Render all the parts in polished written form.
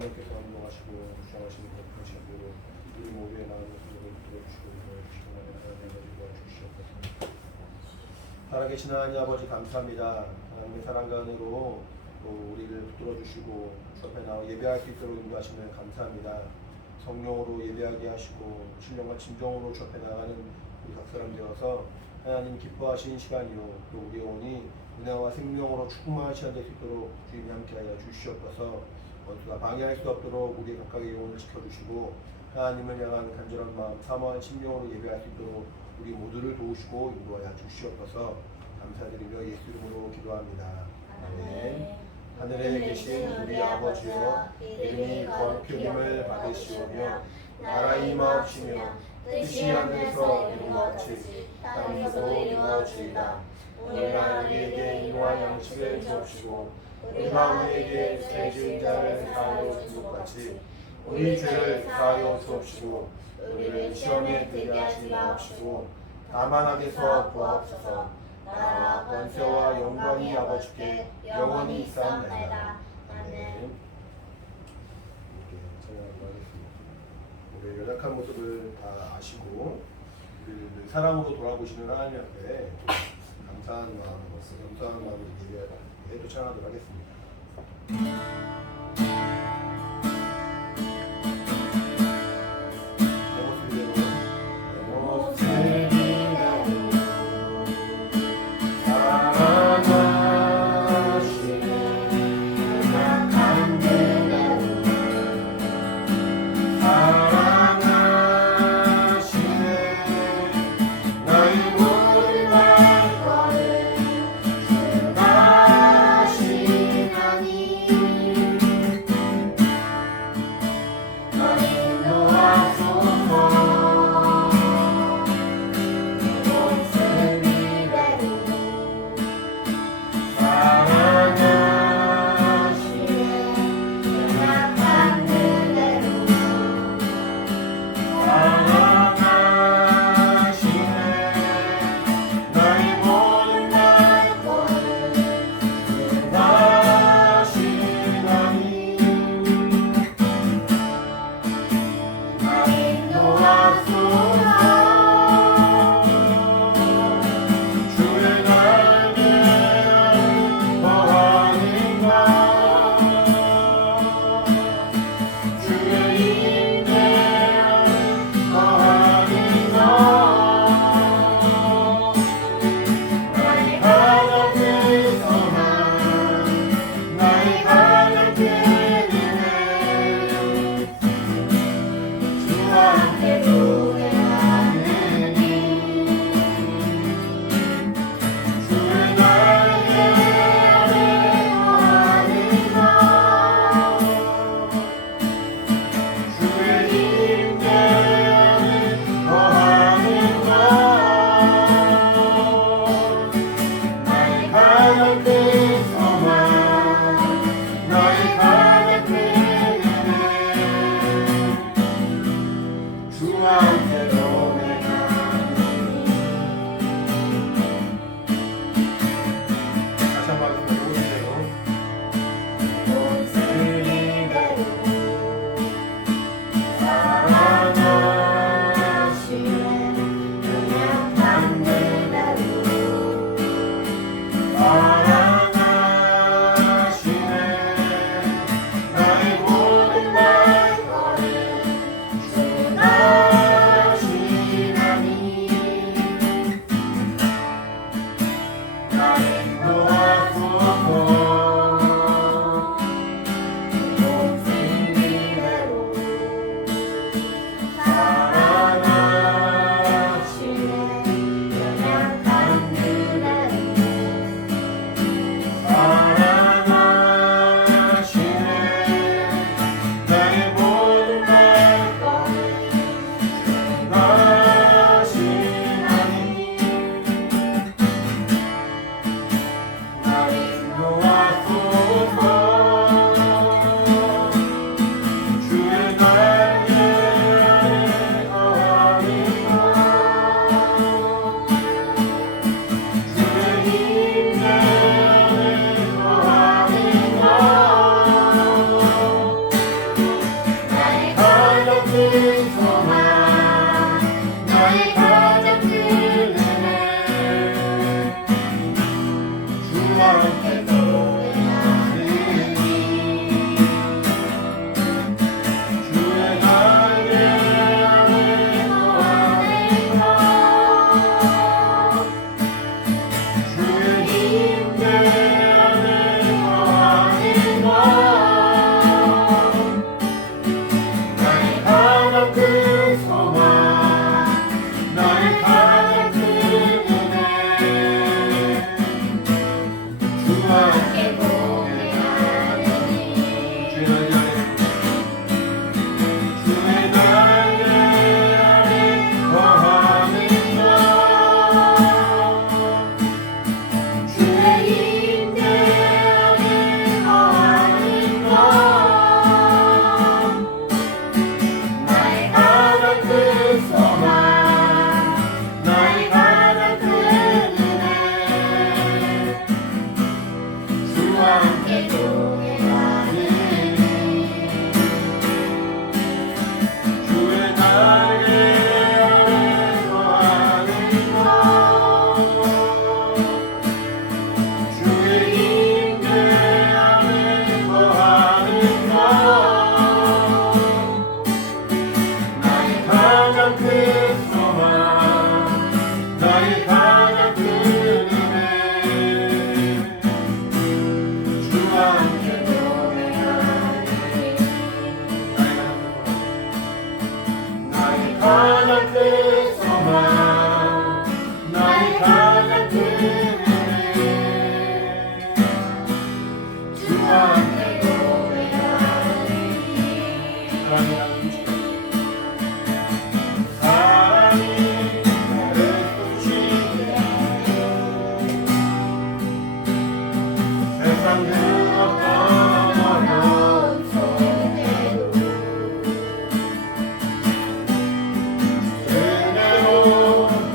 성령께서 감동하시고 주장하시는 것 시간대로 우리 모두의 나은 것을 들어주시고 인도해주시고 하나님 아버지 도와주시옵소서. 살아계신 하나님 아버지 감사합니다. 하나님의 사랑과 은혜로 또 우리를 붙들어 주시고 주 앞에 나와 예배할 수 있도록 인도하시면 감사합니다. 성령으로 예배하게 하시고 신령과 진정으로 주 앞에 나가는 우리 각 사람 되어서 하나님 기뻐하신 시간이요 또 우리 영혼이 은혜와 생명으로 충만한 시간 될 수 있도록 주님이 함께하여 주시옵소서. 원수가 방해할 수 없도록 우리 각각의 영혼을 지켜주시고 하나님을 향한 간절한 마음 사모한 심령으로 예배할 수 있도록 우리 모두를 도우시고 인도하여 주시옵소서. 감사드리며 예수 이름으로 기도합니다. 아멘. 하늘에 계신 우리 아버지여 이름이 거룩히 여김을 받으시오며 나라의 임하옵시며 뜻이 하늘에서 이룬 것 같이 땅에서도 이루어지이다. 오늘날 우리에게 일용할 양식을 주옵시고 우리가 우리에게 죄 지은 자를 사하여 준 것 같이 우리 죄를 사하여 주옵시고 우리를 시험에 들게 하지 마옵시고 다만 악에서 구하옵소서. 나라와 권세와 영광이 아버지께 영원히 있사옵나이다. 아멘. 우리의 연약한 모습을 다 아시고 우리를 사랑으로 돌아보시는 하나님 앞에 감사한 마음으로 예배도 찬양하도록 하겠습니다. 하나님 사랑이라는 주 사랑이 나를 쫓으시네 세상 그 어떤 어려움 속에도 은혜로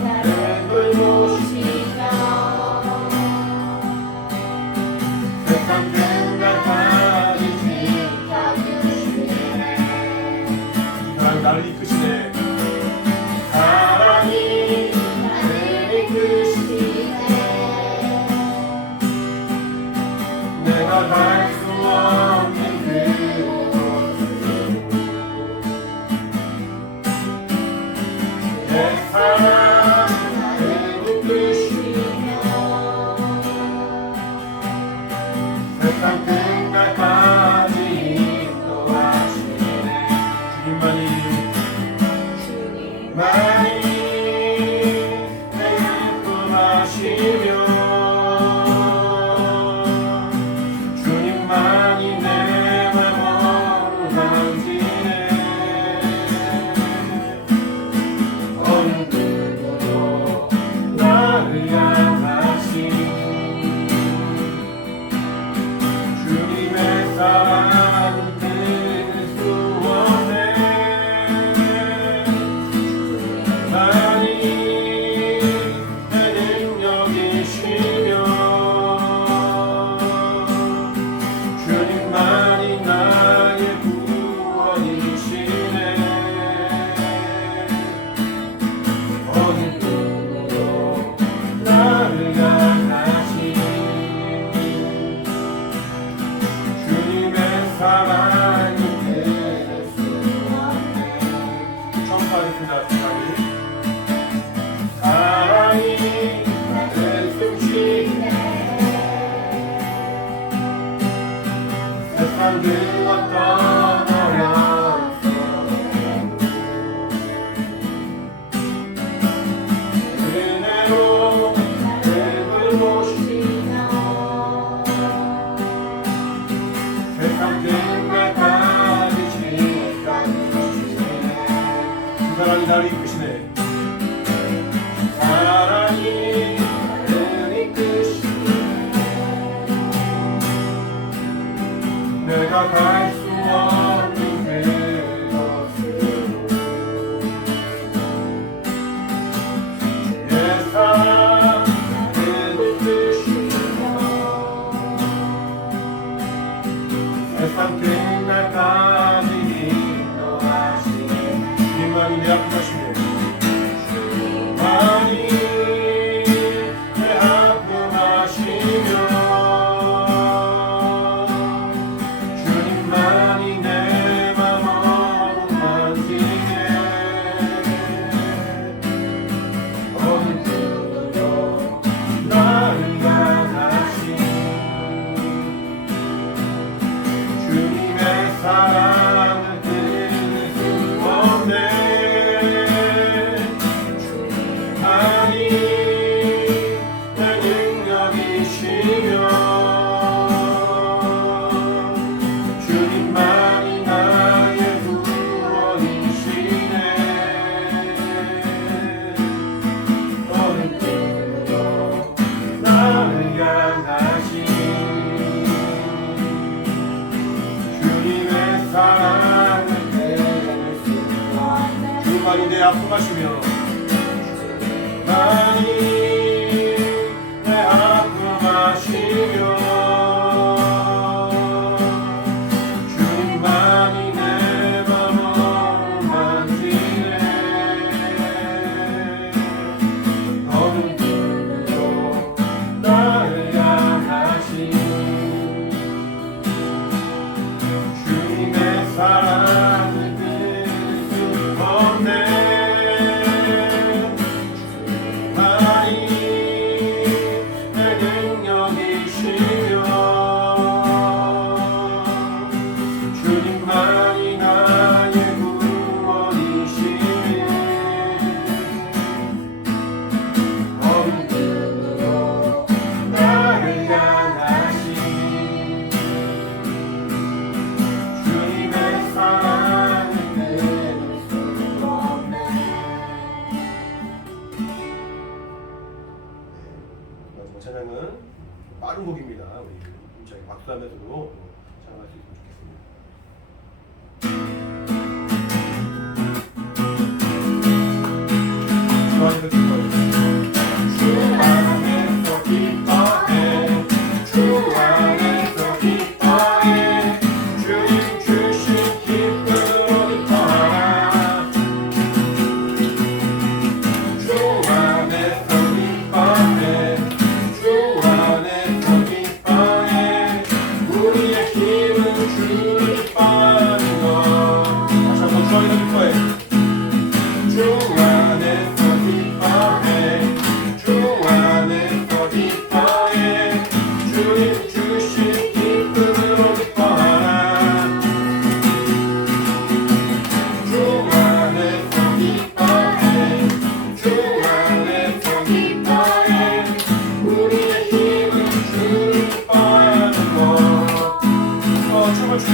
나를 돌보시며 세상 끝날까지 지켜주시네 나를 이끄시네 사랑이 나를 이끄시네 내가 갈 수 없는 그곳으로 내 사랑 나를 이끄시며 세상 끝날까지 인도하시네 주님만이 내 인도하시며 주님만이 내 맘을 만지네 어느 누구도 나를 향하시 주님의 사랑은 끊을 수 없네 주님만이 내 능력이시며 주님만이 나의 구원이시네 어느 누구도 나를 향하시 주님의 사랑이 끊을 수 없네 청소하겠습니다 사랑이 나를 숨쉬네 세상 그 어떤 어려움 속에도 은혜로 나를 돌보시며 세상 끝날까지 지켜주시네 그 사랑이 나를 이끄시네 사랑이 나를 이끄시네 내가 갈 수 없는 그곳으로 주의 사랑 나를 이끄시며 세상 끝날까지 인도하시네 주님만이 내 아픔하시네 주님만이 내 아픔하시며 주님만이 내 맘을 만지네 어느 누구도 나를 향하시 주님의 사랑을 끊을 수 없네 주님만이 내 능력이시며 주님만이 나의 구원이시네 어느 누구도 나를 향하시 주님의 사랑을 끊을 수 없네 주님만이 내 아픔하시며 주님만이 내 아픔하시며 주님만이 내 맘을 만지네 어느 누구도 나를 향하시 주님의 사랑을 끊을 수 없네 주님만이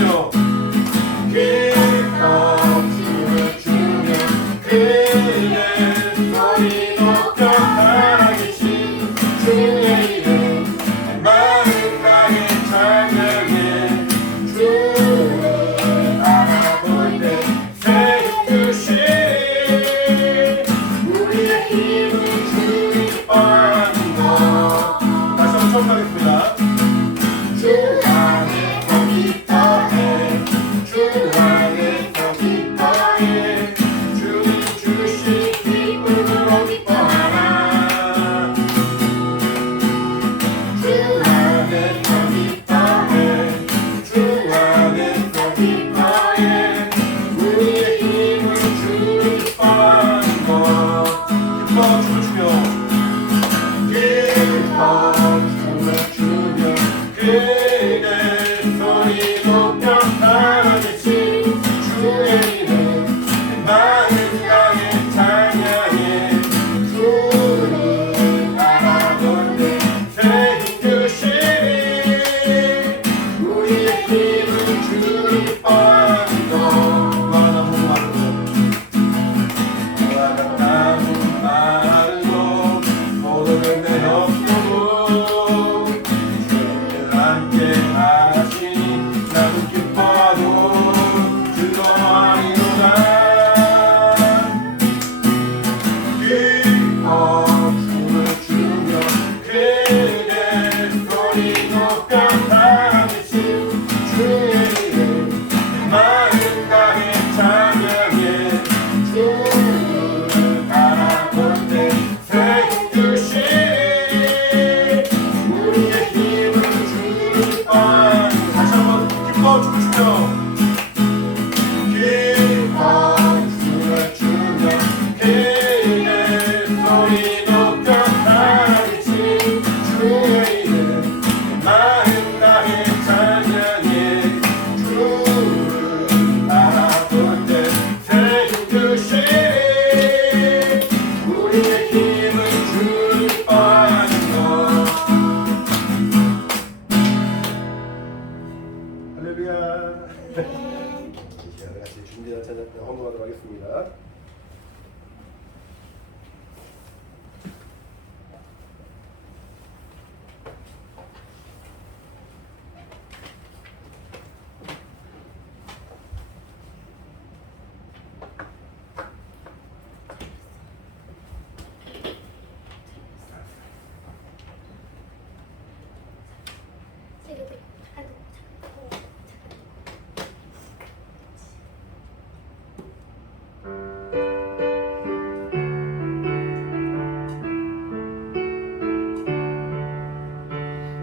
주며 기뻐 춤을 추며 그의 소리 높여 살아계신 주의 이름 마음 다해 찬양해 주를 알아볼 때 새 뜻이 우리의 힘을 주의 뻔한 것 다시 한번 처음 하겠습니다. 주 안에서 기뻐해 주 안에서 기뻐해 주님 주신 기쁨으로 기뻐하라 주 안에서 기뻐해 주 안에서 기뻐해 우리의 힘을 주님 기뻐하는 것 기뻐 춤을 추며 기뻐 춤을 추며 그대 소리 높여 살아계신 주의 이름 마음 다해 찬양해 주를 알아볼 때 새 힘드시리 우리의 힘을 주님 뻔한 것 나무 마르고 모든 내 없어도 주님을 함께 하시니 나는 기뻐하고 즐거워하리로다 기뻐 춤을 추며 그대 소리 높여 살아계신 주의 이름 마음 다해 찬양해 주를 알아볼 때 새 힘드시 우리의 힘을 주님 뻔 다시 한번 기뻐 춤을 추며 기뻐 춤을 추며 그의 소리 높여 살아계신 주의 이름 마음 다해 찬양해 주를 알아볼 때 새 힘드시 우리의 힘을 주님 뻔한 것 할렐루야 자, 같이 준비한 찬양 헌금하도록 하겠습니다.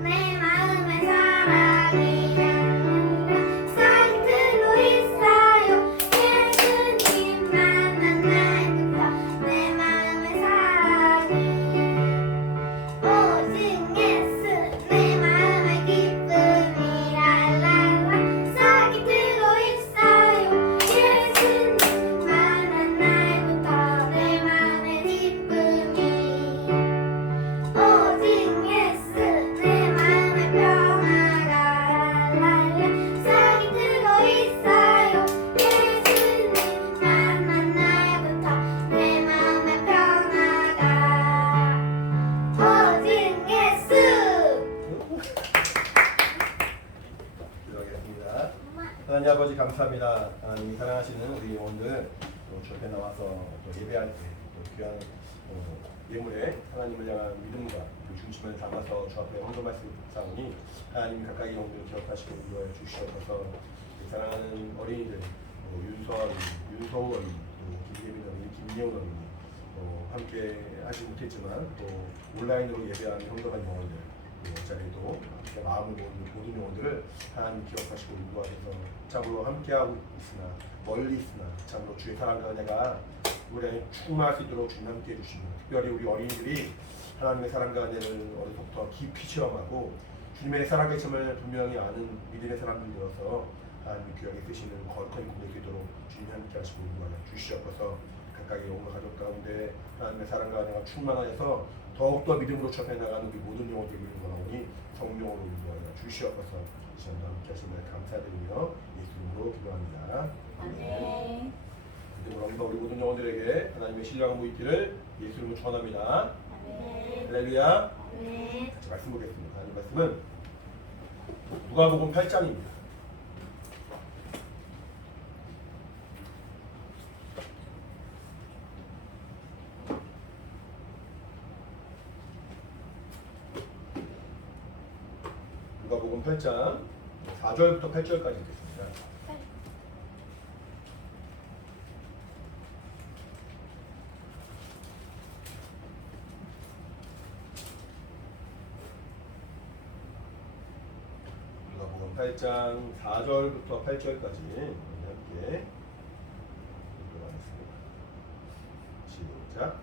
내 마음에 사랑이 향유가 싹들고 있어요 예수님 만난 날부터 내 마음에 사랑이 오직 예수 내 마음의 기쁨이 랄랄라 싹이 들고 있어요 예수님 만난 날부터 내 마음의 기쁨이 오직 예수 내 마음의 평화가 랄랄라 싹이 들고 있어요 예수님 만난 날부터 내 마음의 평화가 오직 예수 기도하겠습니다. 하나님 아버지 감사합니다. 하나님이 사랑하시는 우리 영혼들 주 앞에 나와서 또 예배할 때또 귀한 예물에 하나님을 향한 믿음과 그 중심을 담아서 주 앞에 헌금할 수 있사오니 하나님 가까이 영혼들 기억하시고 위로해 주시옵소서. 사랑하는 어린이들 윤서원, 윤서우 어린이, 또 김예민 어린이, 김예훈 어린이 함께 하지 못했지만 또 온라인으로 예배하는 헌금한 영혼들 자리에도 마음을 모은 모든 영혼들을 하나님 기억하시고 인도하셔서 참으로 함께하고 있으나 멀리 있으나 참으로 주의 사랑과 은혜가 우리 안에 충만할 수 있도록 주님 함께 해주시고 특별히 우리 어린이들이 하나님의 사랑과 은혜를 어려서부터 깊이 체험하고 주님의 사랑의 점을 분명히 아는 믿음의 사람들 되어서 하나님 귀하게 쓰시는 거룩한 공동이 되도록 주님 함께 하시고 인도하여 주시옵소서. 가까이 온 가족 가운데 하나님의 사랑과 은혜가 충만하여서 더욱더 믿음으로 접해 나가는 우리 모든 영혼들을 원하오니 성령으로 인도하여 주시옵소서. 시간도 함께 하신 날 감사드리며 예수 이름으로 기도합니다. 아멘. 그러므로 우리 모든 영혼들에게 하나님의 신령한 모이기를 예수 이름으로 축원합니다. 아멘. 할렐루야. 아멘. 같이 말씀 보겠습니다. 하나님 말씀은 누가복음 8장입니다. 누가복음 8장 4절부터 8절까지 읽겠습니다. 누가복음 8장 4절부터 8절까지 함께 읽어가겠습니다. 시작.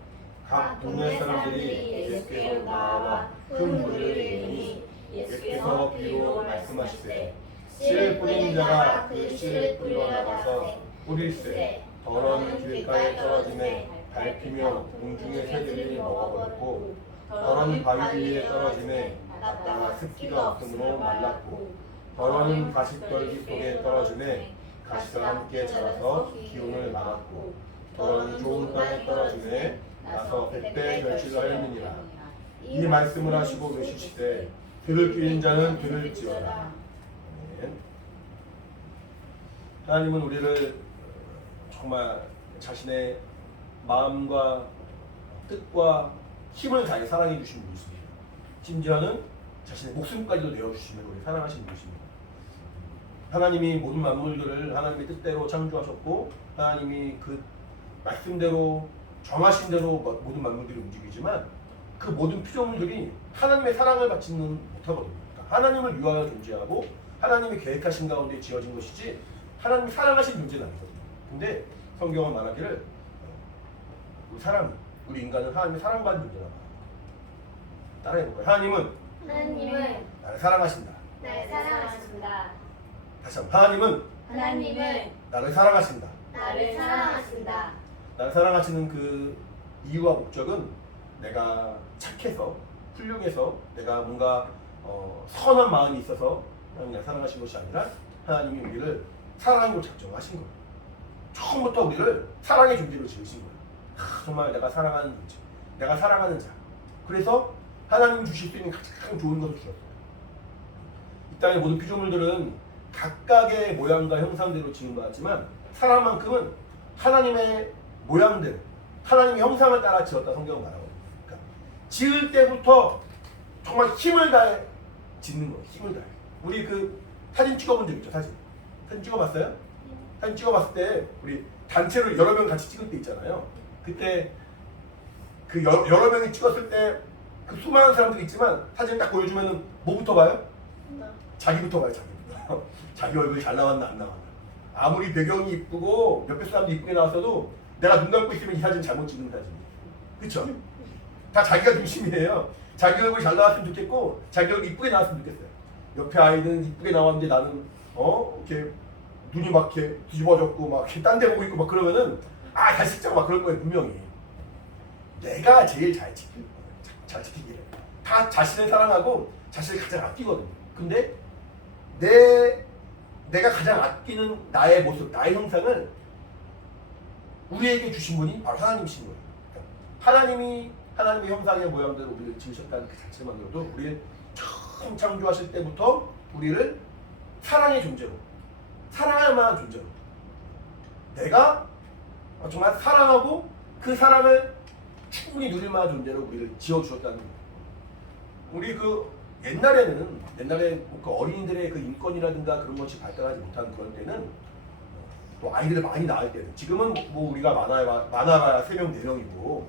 각 동네 사람들이 예수께로 나와 큰 무리를 이루니 예수께서 비로 말씀하시되 씨를 뿌리는 자가 그 씨를 뿌리러 나가서 뿌릴새 더러운 길가에 떨어짐에 밟히며 공중의 새들이 먹어버렸고 더러운 바위 위에 떨어짐에 나다가 습기가 없으므로 말랐고 더러운 가시떨기 속에 떨어짐에 가시가 함께 자라서 기운을 막았고 더러운 좋은 땅에 떨어짐에 나서 100배 결실을 하였느니라. 이 말씀을 하시고 외치시되 들을 귀인 자는 들을지어다. 아멘. 하나님은 우리를 정말 자신의 마음과 뜻과 힘을 다해 사랑해 주신 분이십니다. 심지어는 자신의 목숨까지도 내어주시며 우리 사랑하신 분이십니다. 하나님이 모든 만물들을 하나님의 뜻대로 창조하셨고 하나님이 그 말씀대로 정하신 대로 모든 만물들이 움직이지만 그 모든 피조물들이 하나님의 사랑을 받지는 못하거든요. 그러니까 하나님을 위하여 존재하고 하나님이 계획하신 가운데 지어진 것이지 하나님이 사랑하신 존재는 아니거든요. 근데 성경은 말하기를 우리 인간은 하나님의 사랑받는 존재라고 합니다. 따라해볼까요? 하나님은 나를 사랑하신다. 나를 사랑하신다. 다시 한번 하나님은 나를 사랑하신다. 나를 사랑하신다. 나를 사랑하시는 그 이유와 목적은 내가 착해서 훌륭해서 내가 뭔가 선한 마음이 있어서 하나님이 나를 사랑하신 것이 아니라 하나님이 우리를 사랑으로 작정하신 거예요. 처음부터 우리를 사랑의 존재로 지으신 거예요. 정말 내가 사랑하는 존재, 내가 사랑하는 자. 그래서 하나님이 주실 수 있는 가장 좋은 것을 주셨어요. 이 땅의 모든 피조물들은 각각의 모양과 형상대로 지은 것 같지만 사람만큼은 하나님의 모양대로 하나님의 형상을 따라 지었다 성경은 말하거든요. 그러니까 지을 때부터 정말 힘을 다해 짓는 거예요. 힘을 다해. 우리 그 사진 찍어본 적 있죠? 사진 찍어봤어요? 사진 찍어봤을 때 우리 단체로 여러 명 같이 찍을 때 있잖아요. 그때 그 여러 명이 찍었을 때 그 수많은 사람들이 있지만 사진 딱 보여주면은 뭐부터 봐요? 자기부터 봐요. 자기부터. 자기 얼굴이 잘 나왔나 안 나왔나. 아무리 배경이 이쁘고 옆에 사람도 이쁘게 나왔어도 내가 눈 감고 있으면 이 사진 잘못 찍은 사진이에요. 그쵸? 다 자기가 중심이에요. 자기 얼굴이 잘 나왔으면 좋겠고 자기 얼굴이 이쁘게 나왔으면 좋겠어요. 옆에 아이는 이쁘게 나왔는데 나는 이렇게 눈이 막 이렇게 뒤집어졌고 막 이렇게 딴 데 보고 있고 막 그러면은 잘 찍자고 막 그럴 거예요. 분명히. 내가 제일 잘 지킬 거예요. 잘 지키기를. 다 자신을 사랑하고 자신을 가장 아끼거든요. 근데 내가 가장 아끼는 나의 모습, 나의 형상을 우리에게 주신 분이 바로 하나님이신 거예요. 그러니까 하나님의 형상의 모양대로 우리를 지으셨다는 그 자체만으로도 우리를 처음 창조하실 때부터 우리를 사랑의 존재로, 사랑할 만한 존재로 내가 정말 사랑하고 그 사랑을 충분히 누릴 만한 존재로 우리를 지어주셨다는 거예요. 우리 옛날에 그 어린이들의 그 인권이라든가 그런 것이 발달하지 못한 그런 때는 또 아이들을 많이 낳을 때는 지금은 뭐 우리가 많아봐야 3명, 4명이고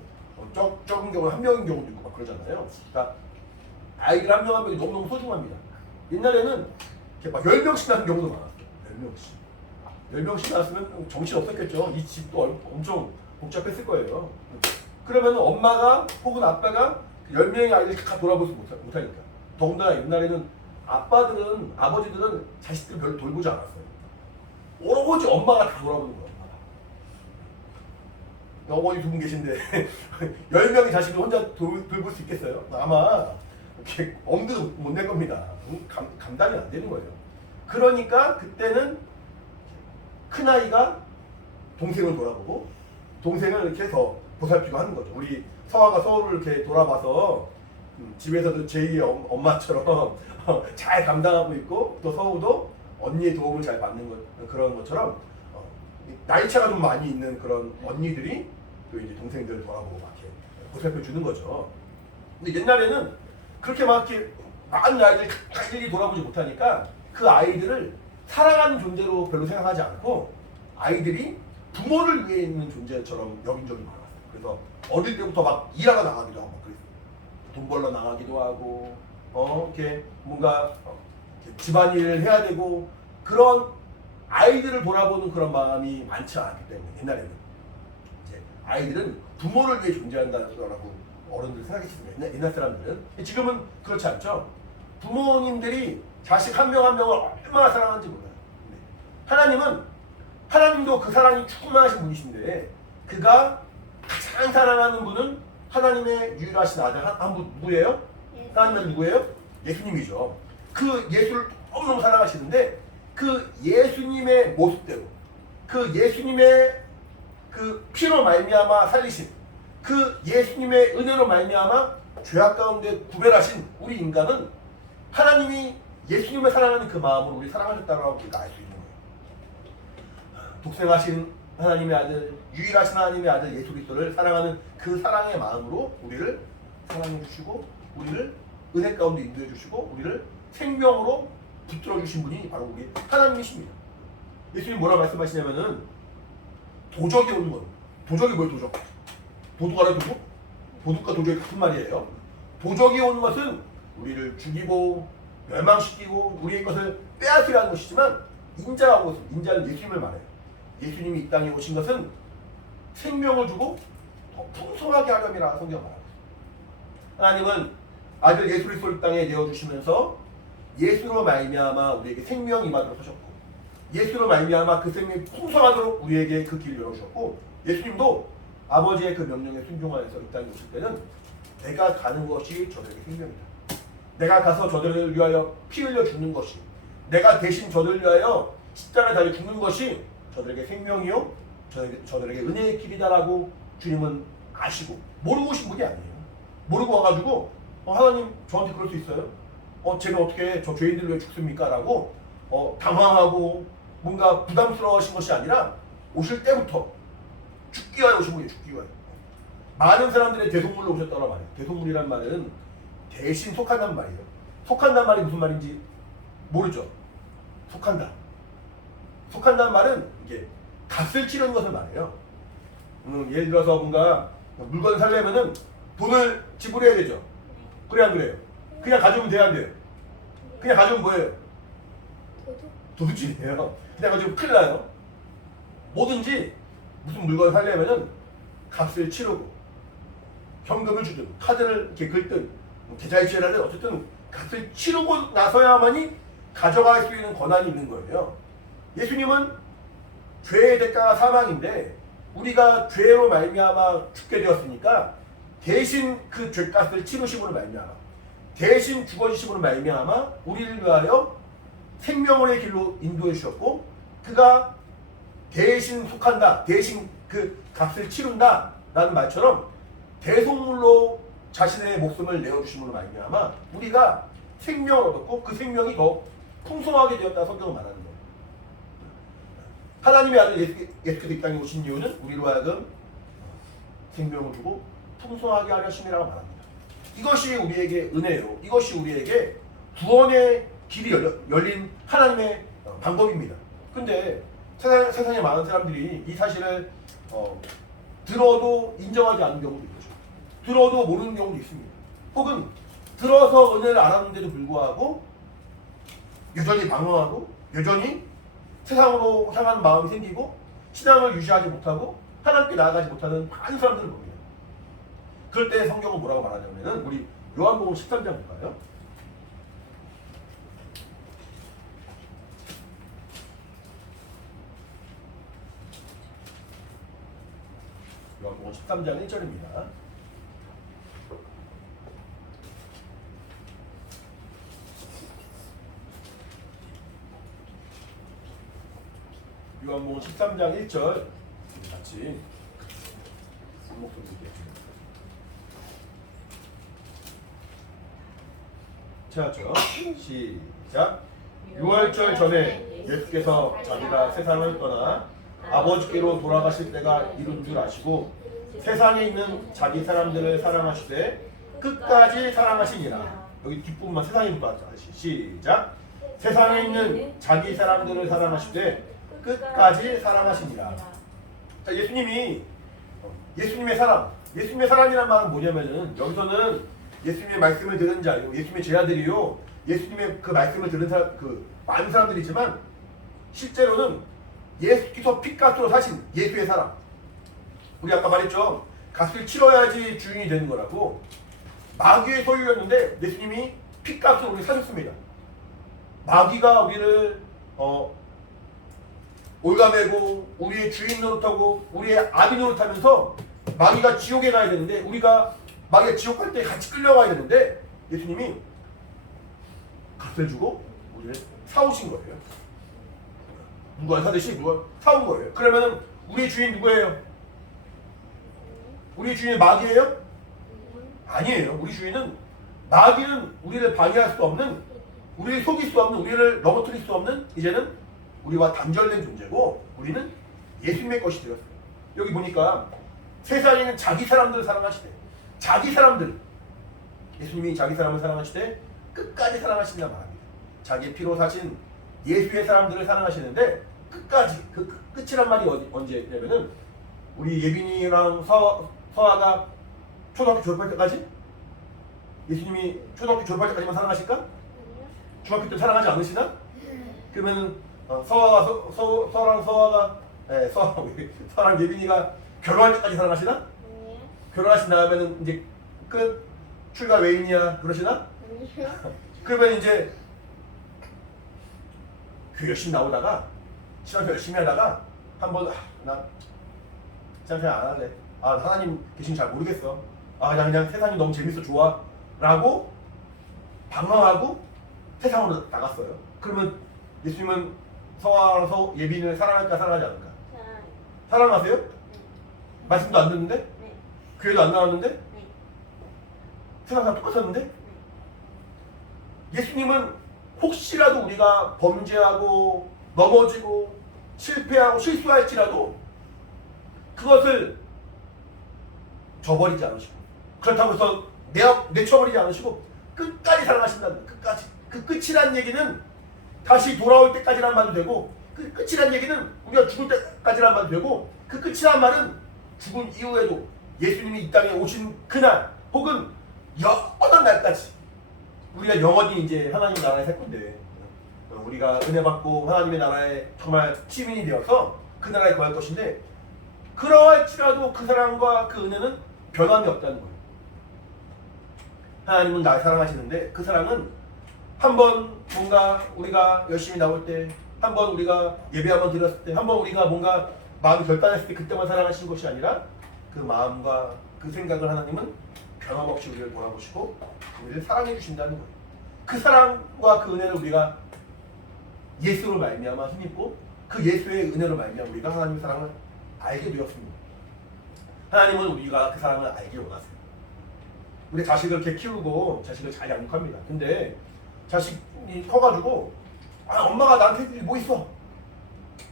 적은 경우는 1명인 경우도 있고 막 그러잖아요. 그러니까 아이들 한 명 한 명이 너무너무 소중합니다. 옛날에는 이렇게 막 10명씩 낳는 경우도 많았어요. 10명씩 낳았으면 정신 없었겠죠. 이 집도 엄청 복잡했을 거예요. 그러면 엄마가 혹은 아빠가 10명의 아이를 다 돌아보지 못하니까. 더군다나 옛날에는 아버지들은 자식들을 별로 돌보지 않았어요. 오로지 엄마가 다 돌아보는 거예요. 어머니 2분 계신데 10명의 자식을 혼자 돌볼 수 있겠어요? 아마 이렇게 엄두도 못 낼 겁니다. 감당이 안 되는 거예요. 그러니까 그때는 큰아이가 동생을 돌아보고 동생을 이렇게 더 보살피고 하는 거죠. 우리 서아가 서울을 이렇게 돌아봐서 집에서도 제2의 엄마처럼 잘 감당하고 있고 또 서우도 언니의 도움을 잘 받는 그런 것처럼 나이 차가 좀 많이 있는 그런 언니들이 또 이제 동생들을 돌아보고 막 이렇게 보살펴 주는 거죠. 근데 옛날에는 그렇게 막 이렇게 많은 아이들이 일일이 돌아보지 못하니까 그 아이들을 사랑하는 존재로 별로 생각하지 않고 아이들이 부모를 위해 있는 존재처럼 여긴 적이 많았어요. 그래서 어릴 때부터 막 일하러 나가기도 하고 그랬어요. 돈 벌러 나가기도 하고 이렇게 뭔가 이렇게 집안일을 해야 되고 그런 아이들을 돌아보는 그런 마음이 많지 않았기 때문에 옛날에는 이제 아이들은 부모를 위해 존재한다라고 어른들 생각했습니다. 옛날 사람들은. 지금은 그렇지 않죠. 부모님들이 자식 한 명 한 명을 얼마나 사랑하는지 몰라요. 하나님도 그 사랑이 충만하신 분이신데 그가 가장 사랑하는 분은 하나님의 유일하신 아들 한 분 누구예요? 하나님은 누구예요? 예수님이죠. 그 예수를 너무너무 사랑하시는데 그 예수님의 모습대로 그 예수님의 그 피로 말미암아 살리신 그 예수님의 은혜로 말미암아 죄악 가운데 구별하신 우리 인간은 하나님이 예수님을 사랑하는 그 마음을 우리 사랑하셨다고 우리가 알 수 있는 거예요. 독생하신 하나님의 아들, 유일하신 하나님의 아들 예수 그리스도를 사랑하는 그 사랑의 마음으로 우리를 사랑해 주시고 우리를 은혜 가운데 인도해 주시고 우리를 생명으로 붙들어 주신 분이 바로 우리 하나님이십니다. 예수님이 뭐라 말씀하시냐면은 도적이 오는 것. 도적이 뭐예요? 도적? 도둑 알아요? 도둑? 도둑과 도적이 같은 말이에요. 도적이 오는 것은 우리를 죽이고 멸망시키고 우리의 것을 빼앗으려는 것이지만 인자가 온 것은 인자는 예수님을 말해요. 예수님이 이 땅에 오신 것은 생명을 주고 더 풍성하게 하려니라 성경 말합니다. 하나님은 아들 예수 그리스도를 땅에 내어주시면서 예수로 말미암아 우리에게 생명이 임하도록 하셨고 예수로 말미암아 그 생명이 풍성하도록 우리에게 그 길을 열어주셨고 예수님도 아버지의 그 명령에 순종하여서 이 땅에 오실 때는 내가 가는 것이 저들에게 생명이다. 내가 가서 저들을 위하여 피 흘려 죽는 것이 내가 대신 저들을 위하여 십자가에 달려 죽는 것이 저들에게 생명이요 저들에게 은혜의 길이다라고 주님은 아시고 모르고 오신 분이 아니에요. 모르고 와가지고 하나님 저한테 그럴 수 있어요? 제가 어떻게 저 죄인들 왜 죽습니까? 라고 당황하고 뭔가 부담스러워하신 것이 아니라 오실 때부터 죽기 위하여 오신 분이에요. 죽기 위하여. 많은 사람들의 대속물로 오셨다는 말이에요. 대속물이란 말은 대신 속한단 말이에요. 속한단 말이 무슨 말인지 모르죠? 속한다. 속한다는 말은 이게 값을 치르는 것을 말해요. 예를 들어서 뭔가 물건을 사려면은 돈을 지불해야 되죠. 그래 안 그래요? 그냥 가져오면 돼야 안 돼요? 그냥 가져오면 뭐예요? 도둑질이에요. 그냥 가져오면 큰일 나요. 뭐든지 무슨 물건을 사려면은 값을 치르고 현금을 주든 카드를 이렇게 긁든 계좌이체를 하든 어쨌든 값을 치르고 나서야만이 가져갈 수 있는 권한이 있는 거예요. 예수님은 죄의 대가가 사망인데 우리가 죄로 말미암아 죽게 되었으니까 대신 그 죄값을 치르심으로 말미암아 대신 죽어지심으로 말미암아 우리를 위하여 생명의 길로 인도해 주셨고 그가 대신 속한다 대신 그 값을 치른다 라는 말처럼 대속물로 자신의 목숨을 내어주심으로 말미암아 우리가 생명을 얻었고 그 생명이 더 풍성하게 되었다 성경은 말하는 거예요. 하나님의 아들 예수 그리스도 이 땅에 오신 이유는 우리로 하여금 생명을 주고 풍성하게 하려 하심이라고 말합니다. 이것이 우리에게 은혜요. 이것이 우리에게 구원의 길이 열린 하나님의 방법입니다. 근데 세상에 많은 사람들이 이 사실을 들어도 인정하지 않는 경우도 있죠. 들어도 모르는 경우도 있습니다. 혹은 들어서 은혜를 알았는데도 불구하고 여전히 방황하고 여전히 세상으로 향하는 마음이 생기고 신앙을 유지하지 못하고 하나님께 나아가지 못하는 많은 사람들을 봅니다. 그럴 때 성경은 뭐라고 말하냐면 우리 요한복음 13장 볼까요? 요한복음 13장 1절입니다. 요한복음 13장 1절 같이 목소리 듣겠습니다. 자, 시작. 6월절 전에 예수께서 자기가 세상을 떠나 아버지께로 돌아가실 때가 이른 줄 아시고 세상에 있는 자기 사람들을 사랑하시되 끝까지 사랑하시니라. 여기 뒷부분만 세상에부터 하자. 시작. 세상에 있는 자기 사람들을 사랑하시되 끝까지 사랑하시니라. 자, 예수님의 사랑, 예수님의 사랑이란 말은 뭐냐면은 여기서는 예수님의 말씀을 들은 자요, 예수님의 제자들이요, 예수님의 그 말씀을 들은 사람, 그 많은 사람들이지만 실제로는 예수께서 피값으로 사신 예수의 사랑. 우리 아까 말했죠. 값을 치러야지 주인이 되는 거라고. 마귀의 소유였는데 예수님이 피값으로 우리 사셨습니다. 마귀가 우리를 올가매고 우리의 주인 노릇하고 우리의 아비 노릇하면서 마귀가 지옥에 가야 되는데 우리가 마귀가 지옥 갈 때 같이 끌려가야 되는데 예수님이 값을 주고 우리를 사오신 거예요. 누가 사듯이 누가 사온 거예요. 그러면은 우리의 주인 누구예요? 우리의 주인은 마귀예요? 아니에요. 우리 주인은 마귀는 우리를 방해할 수 없는, 우리를 속일 수 없는, 우리를 넘어뜨릴 수 없는 이제는 우리와 단절된 존재고 우리는 예수님의 것이 되었어요. 여기 보니까 세상에는 자기 사람들을 사랑하시대. 자기 사람들. 예수님이 자기 사람을 사랑하시되 끝까지 사랑하신다 말합니다. 자기 피로 사신 예수의 사람들을 사랑하시는데 끝까지. 그 끝이란 말이 언제냐면은 우리 예빈이랑 서아가 초등학교 졸업할 때까지? 예수님이 초등학교 졸업할 때까지만 사랑하실까? 중학교 때 사랑하지 않으시나? 그러면은 서아랑 예빈이가 결혼할 때까지 사랑하시나? 결혼하신 다음에는 이제 끝 출가 외인이야 그러시나? 그러면 이제 교회 열심히 나오다가 신앙생활 열심히 하다가 한번 나 신앙생활 안 할래. 하나님 계신 잘 모르겠어. 그냥 세상이 너무 재밌어 좋아 라고 방황하고 세상으로 나갔어요. 그러면 예수님은 서아랑 예빈을 사랑할까 사랑하지 않을까? 사랑하세요? 말씀도 안 듣는데? 네. 교회도 안 나왔는데? 네. 세상과 똑같았는데? 네. 예수님은 혹시라도 우리가 범죄하고 넘어지고 실패하고 실수할지라도 그것을 저버리지 않으시고 그렇다고 해서 내쳐버리지 않으시고 끝까지 사랑하신다는 거예요. 끝까지. 그 끝이란 얘기는 다시 돌아올 때까지란 말도 되고 그 끝이란 얘기는 우리가 죽을 때까지란 말도 되고 그 끝이란 말은 죽은 이후에도 예수님이 이 땅에 오신 그날 혹은 영원한 날까지 우리가 영원히 이제 하나님 나라에 살 건데 우리가 은혜 받고 하나님의 나라에 정말 시민이 되어서 그 나라에 거할 것인데 그러할지라도 그 사랑과 그 은혜는 변함이 없다는 거예요. 하나님은 나를 사랑하시는데 그 사랑은 한번 뭔가 우리가 열심히 나올 때, 한번 우리가 예배 한번 드렸을 때, 한번 우리가 뭔가 마음이 결단했을 때 그때만 사랑하시는 것이 아니라 그 마음과 그 생각을 하나님은 변함없이 우리를 돌아보시고 우리를 사랑해 주신다는 거예요. 그 사랑과 그 은혜를 우리가 예수로 말미암아 힘입고 그 예수의 은혜로 말미암아 우리가 하나님의 사랑을 알게 되었습니다. 하나님은 우리가 그 사랑을 알기 원하세요. 우리 자식을 이렇게 키우고 자식을 잘 양육합니다. 근데 자식이 커가지고 엄마가 나한테 해준 게 뭐 있어?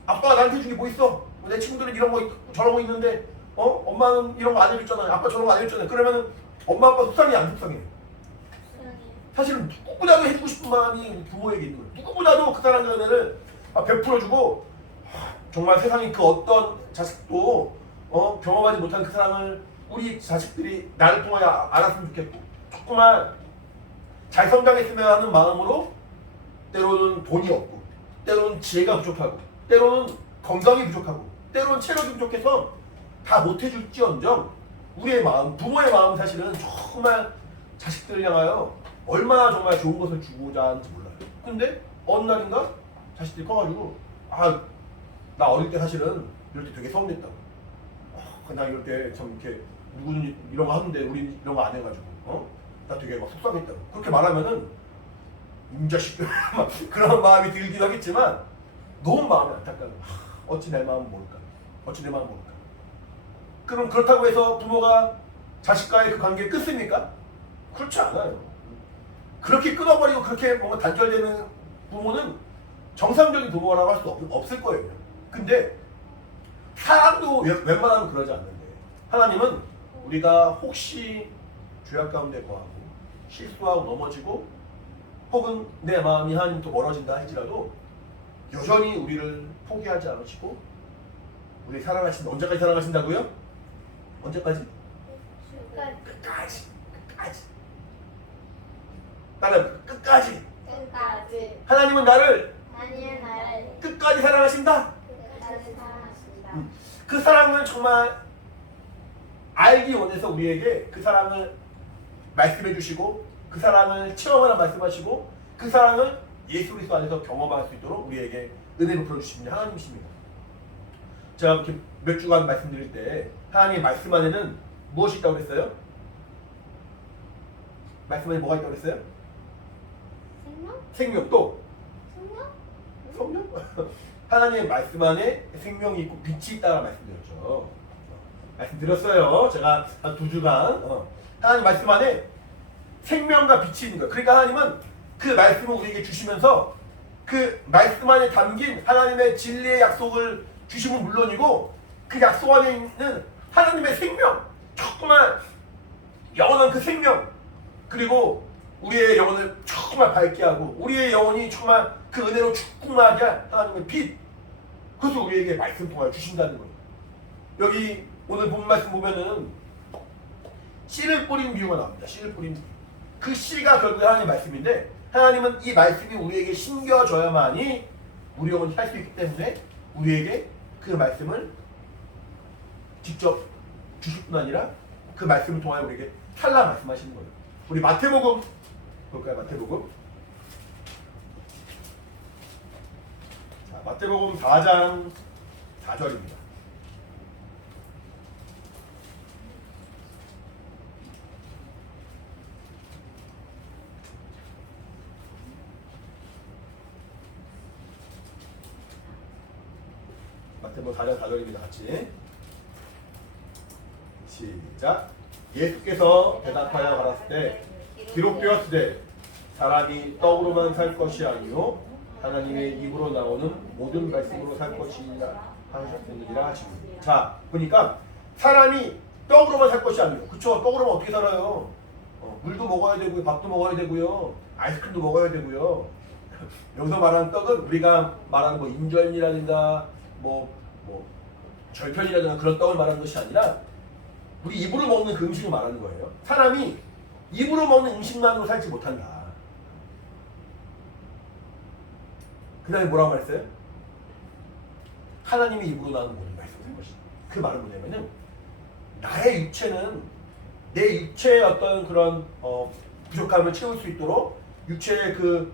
아빠가 나한테 해준 게 뭐 있어? 내 친구들은 이런 거 있고 저런 거 있는데 엄마는 이런 거 안 해줬잖아요. 아빠 저런 거 안 해줬잖아요. 그러면은 엄마 아빠 속상해 안 속상해? 사실은 누구보다도 해주고 싶은 마음이 부모에게 있는 거예요. 누구보다도 그 사랑의 은혜를 베풀어주고 정말 세상에 그 어떤 자식도 경험하지 못한 그 사랑을 우리 자식들이 나를 통하여 알았으면 좋겠고 조금만 잘 성장했으면 하는 마음으로 때로는 돈이 없고 때로는 지혜가 부족하고 때로는 건강이 부족하고 때로는 체력이 부족해서 다 못해줄지언정 우리의 마음, 부모의 마음은 사실은 정말 자식들을 향하여 얼마나 정말 좋은 것을 주고자 하는지 몰라요. 근데 어느 날인가 자식들이 커가지고 나 어릴 때 사실은 이럴 때 되게 서운했다고. 나 이럴 때 참 이렇게 누구는 이런 거 하는데 우린 이런 거 안 해가지고 나 되게 막 속상했다고. 그렇게 말하면은 임자식들 막 그런 마음이 들긴 하겠지만 너무 마음이 안타까워. 어찌 내 마음은 모를까? 어찌 내 마음은 모를까? 그럼 그렇다고 해서 부모가 자식과의 그 관계를 끊습니까? 그렇지 않아요. 그렇게 끊어버리고 그렇게 뭔가 단절되는 부모는 정상적인 부모라고 할 수 없을 거예요. 근데 사람도 웬만하면 그러지 않는데 하나님은 우리가 혹시 죄악 가운데 거하고 실수하고 넘어지고 혹은 내 마음이 하나님తో 멀어진다 할지라도 여전히 우리를 포기하지 않으시고 우리 사랑하신다. 언제까지 사랑하신다고요? 언제까지? 끝까지. 따라 끝까지. 끝까지. 하나님은 나를 하나님은 나를 끝까지 사랑하신다. 끝까지 사랑하신다. 그 사랑을 정말 알기 원해서 우리에게 그 사랑을 말씀해 주시고 그 사랑을 체험하라 말씀하시고 그 사랑을 예수 그리스도 안에서 경험할 수 있도록 우리에게 은혜를 베풀어 주시는 하나님이십니다. 제가 이렇게 몇 주간 말씀드릴 때 하나님의 말씀 안에는 무엇이 있다고 그랬어요? 말씀 안에 뭐가 있다고 그랬어요? 생명? 생명. 또 생명? 성령? 하나님의 말씀 안에 생명이 있고 빛이 있다고 말씀드렸죠. 말씀드렸어요. 제가 한 2주간 하나님 말씀 안에 생명과 빛이 있는 거예요. 그러니까 하나님은 그 말씀을 우리에게 주시면서 그 말씀 안에 담긴 하나님의 진리의 약속을 주심은 물론이고 그 약속 안에 있는 하나님의 생명, 정말 영원한 그 생명, 그리고 우리의 영혼을 정말 밝게 하고 우리의 영혼이 정말 그 은혜로 충만하게 할 하나님의 빛, 그것을 우리에게 말씀 통하여 주신다는 거예요. 여기 오늘 본 말씀 보면은 씨를 뿌린 비유가 나옵니다. 씨를 뿌린 비유. 그 씨가 결국에 하나님의 말씀인데 하나님은 이 말씀이 우리에게 심겨져야만이 우리 영혼이 살 수 있기 때문에 우리에게 그 말씀을 직접 주실 뿐 아니라 그 말씀을 통하여 우리에게 살라 말씀하시는 거예요. 우리 마태복음 볼까요? 마태복음. 자, 마태복음 4장 4절입니다. 마태복음 4장 4절입니다. 같이 시작. 예수께서 대답하여 가라사대 때 기록되었으되 사람이 떡으로만 살 것이 아니요 하나님의 입으로 나오는 모든 말씀으로 살 것이니라 하셨느니라 하십니다. 자, 보니까 사람이 떡으로만 살 것이 아니요. 그쵸? 떡으로만 어떻게 살아요? 물도 먹어야 되고요, 밥도 먹어야 되고요, 아이스크림도 먹어야 되고요. 여기서 말하는 떡은 우리가 말하는 뭐 인절미라든가 뭐 절편이라든가 그런 떡을 말하는 것이 아니라 우리 입으로 먹는 그 음식을 말하는 거예요. 사람이 입으로 먹는 음식만으로 살지 못한다. 그 다음에 뭐라고 말했어요? 하나님이 입으로 나오는 모든 말씀을 것이다. 그 말은 뭐냐면은 나의 육체는 내 육체의 어떤 그런 부족함을 채울 수 있도록 육체의 그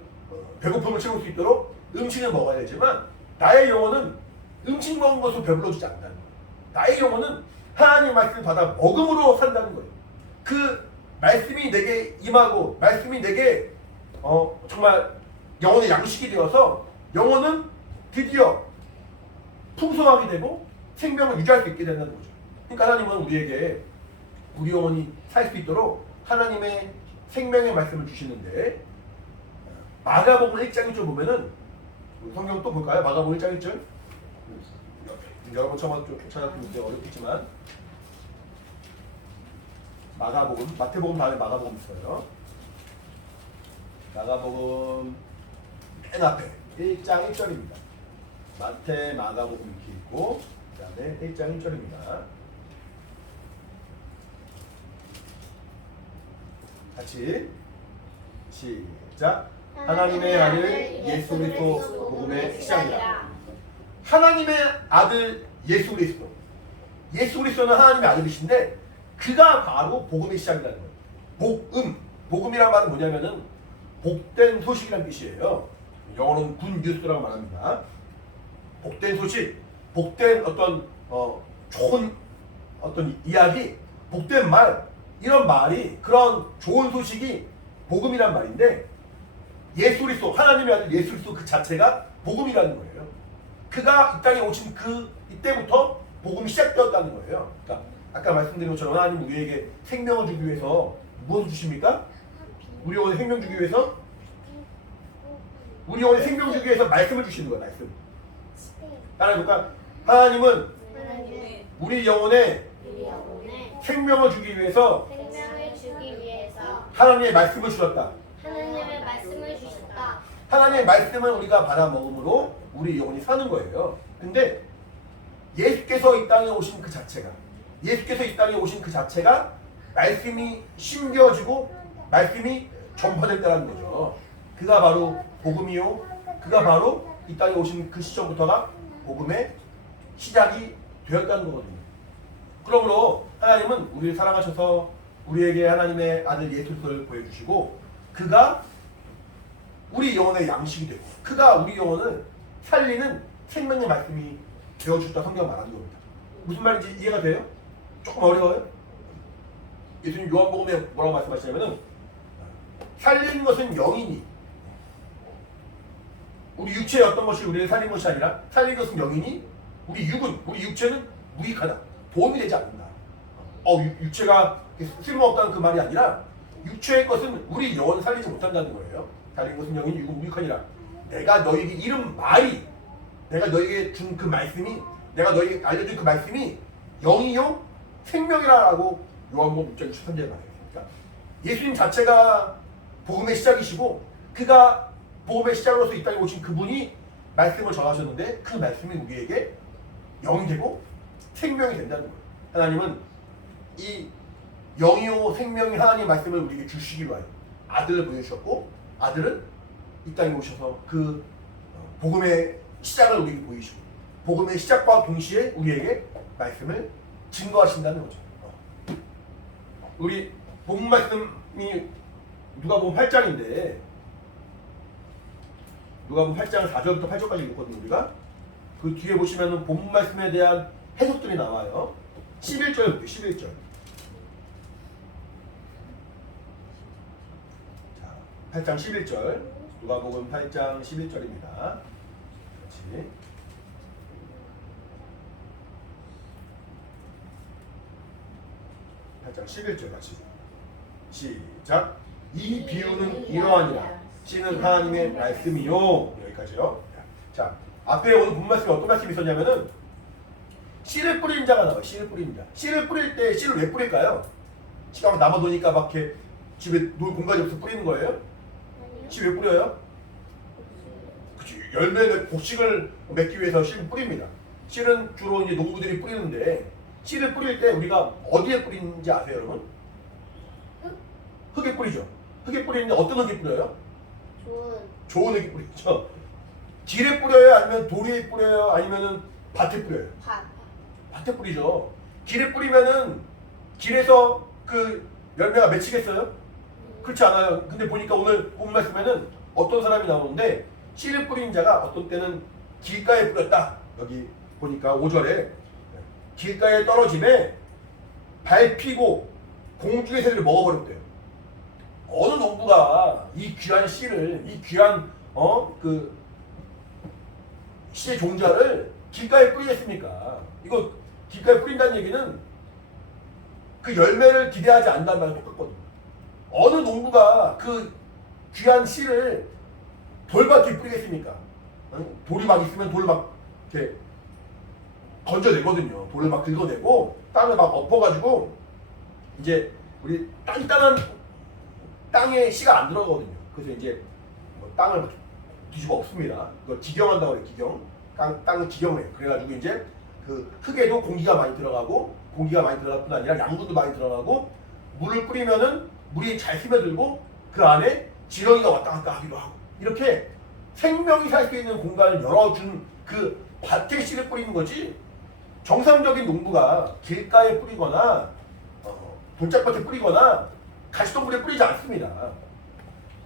배고픔을 채울 수 있도록 음식을 먹어야 되지만 나의 영혼은 음식 먹은 것으로 배불러주지 않는다는 거예요. 나의 영혼은 하나님의 말씀을 받아 먹음으로 산다는 거예요. 그 말씀이 내게 임하고 말씀이 내게 정말 영혼의 양식이 되어서 영혼은 드디어 풍성하게 되고 생명을 유지할 수 있게 된다는 거죠. 그러니까 하나님은 우리에게 우리 영혼이 살 수 있도록 하나님의 생명의 말씀을 주시는데 마가복음 1장 1절 보면은 성경 또 볼까요? 마가복음 1장 1절. 여러분 처음 찾아보면 어렵겠지만 마가복음, 마태복음 다음에 마가복음 있어요. 마가복음 맨 앞에 1장 1절입니다. 마태, 마가복음 이렇게 있고 그 다음에 1장 1절입니다. 같이 시작. 하나님의 아들 예수 그리스도 복음의 시작이다. 하나님의 아들 예수 그리스도. 예수 그리스도는 하나님의 아들이신데 그가 바로 복음의 시작이라는 거예요. 복음. 복음이란 말은 뭐냐면은 복된 소식이라는 뜻이에요. 영어로는 굿 뉴스라고 말합니다. 복된 소식, 복된 어떤 좋은 어떤 이야기, 복된 말, 이런 말이, 그런 좋은 소식이 복음이란 말인데 예수 그리스도, 하나님의 아들 예수 그리스도 그 자체가 복음이라는 거예요. 그가 이 땅에 오신 그 이때부터 복음이 시작되었다는 거예요. 그러니까 아까 말씀드린 것처럼 하나님 우리에게 생명을 주기 위해서 무엇을 주십니까? 우리 영혼에 생명 주기 위해서 우리 영혼에 생명 주기 위해서 말씀을 주시는 거예요. 말씀. 따라해볼까? 하나님은 하나님은 우리 영혼에 우리 영혼에 생명을 주기 위해서 생명을 주기 위해서 하나님의 말씀을 주셨다. 하나님의 말씀을 주셨다. 하나님의 말씀을 우리가 받아 먹음으로 우리 영혼이 사는 거예요. 근데 예수께서 이 땅에 오신 그 자체가 말씀이 심겨지고 말씀이 전파됐다는 거죠. 그가 바로 복음이요. 그가 바로 이 땅에 오신 그 시점부터가 복음의 시작이 되었다는 거거든요. 그러므로 하나님은 우리를 사랑하셔서 우리에게 하나님의 아들 예수를 보여주시고 그가 우리 영혼의 양식이 되고 그가 우리 영혼을 살리는 생명의 말씀이 되어주셨다 성경 말하는 겁니다. 무슨 말인지 이해가 돼요? 조금 어려워요? 예수님 요한복음에 뭐라고 말씀하시냐면은 살리는 것은 영이니 우리 육체의 어떤 것이 우리를 살리는 것이 아니라 살리는 것은 영이니 우리 육체는 무익하다. 도움이 되지 않는다. 육체가 쓸모없다는 그 말이 아니라 육체의 것은 우리 영혼을 살리지 못한다는 거예요. 살리는 것은 영이니 육은 무익하니라. 내가 너에게 이른 말이 내가 너에게 준 그 말씀이 내가 너에게 알려준 그 말씀이 영이요 생명이라고 요한복음 6장 13절에 말해요. 그러니까 예수님 자체가 복음의 시작이시고 그가 복음의 시작으로서 이 땅에 오신 그분이 말씀을 전하셨는데 그 말씀이 우리에게 영이 되고 생명이 된다는 거예요. 하나님은 이 영이요 생명이 하나님의 말씀을 우리에게 주시기 위하여 아들을 보내주셨고 아들은 이 땅에 오셔서 그 복음의 시작을 우리에게 보이시고 복음의 시작과 동시에 우리에게 말씀을 증거하신다는 거죠. 우리 복음 말씀이 누가복음 8장인데 누가복음 8장 4절부터 8절까지 읽었거든요. 우리가 그 뒤에 보시면은 복음 말씀에 대한 해석들이 나와요. 11절부터 11절. 자, 8장 11절. 누가복음 8장 11절입니다. 같이. 장 11절 같이 시작. 이 비유는 이러하니라. 씨는 하나님의 말씀이요. 여기까지요. 자, 앞에 오늘 본 말씀이 어떤 말씀이 있었냐면은 씨를 뿌리는 자가 나와요. 씨를 뿌리는 자. 씨를 뿌릴 때 씨를 왜 뿌릴까요? 씨가 남아도니까 막 이렇게 집에 놀 공간이 없어서 뿌리는 거예요? 씨 왜 뿌려요? 그치. 열매는 곡식을 맺기 위해서 씨를 뿌립니다. 씨는 주로 이제 농부들이 뿌리는데 씨를 뿌릴 때 우리가 어디에 뿌리는지 아세요, 여러분? 흙에 뿌리죠. 흙에 뿌리는데 어떤 흙에 뿌려요? 좋은 흙에 뿌리죠. 길에 뿌려요? 아니면 도리에 뿌려요? 아니면은 밭에 뿌려요? 밭에 뿌리죠. 길에 뿌리면은 길에서 그 열매가 맺히겠어요? 그렇지 않아요. 근데 보니까 오늘 본 말씀에는 어떤 사람이 나오는데 씨를 뿌린 자가 어떤 때는 길가에 뿌렸다. 여기 보니까 5절에 길가에 떨어짐에 밟히고 공중의 새들이 먹어버렸대요. 어느 농부가 이 귀한 씨를, 이 귀한 그 씨의 종자를 길가에 뿌리겠습니까? 이거 길가에 뿌린다는 얘기는 그 열매를 기대하지 않는다는 말과 똑같거든요. 어느 농부가 그 귀한 씨를 돌밭에 뿌리겠습니까? 돌이 막 있으면 돌을 막 이렇게 건져내거든요. 돌을 막 긁어내고 땅을 막 엎어가지고 이제 우리 단단한 땅에 씨가 안 들어가거든요. 그래서 이제 뭐 땅을 뒤집어 엎습니다. 그걸 기경한다고 해요. 기경. 땅을 기경해요. 그래가지고 이제 그 흙에도 공기가 많이 들어가고 공기가 많이 들어갈 뿐 아니라 양분도 많이 들어가고 물을 뿌리면은 물이 잘 스며들고 그 안에 지렁이가 왔다 갔다 하기도 하고 이렇게 생명이 살 수 있는 공간을 열어준 그 밭에 씨를 뿌리는 거지. 정상적인 농부가 길가에 뿌리거나 돌짝밭에 뿌리거나 가시덤불에 뿌리지 않습니다.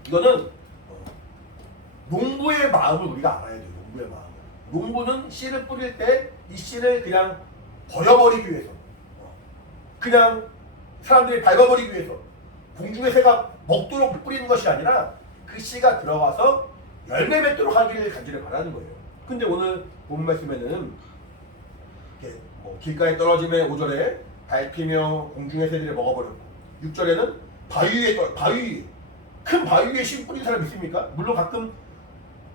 이거는 농부의 마음을 우리가 알아야 돼요. 농부의 마음을. 농부는 씨를 뿌릴 때 이 씨를 그냥 버려버리기 위해서 그냥 사람들이 밟아버리기 위해서 공중의 새가 먹도록 뿌리는 것이 아니라 그 씨가 들어가서 열매 맺도록 하기를 간절히 바라는 거예요. 근데 오늘 본 말씀에는 이렇게 뭐 길가에 떨어짐에 5절에 밟히며 공중의 새들을 먹어버렸고 6절에는 바위 큰 바위 위에 씨 뿌린 사람 있습니까? 물론 가끔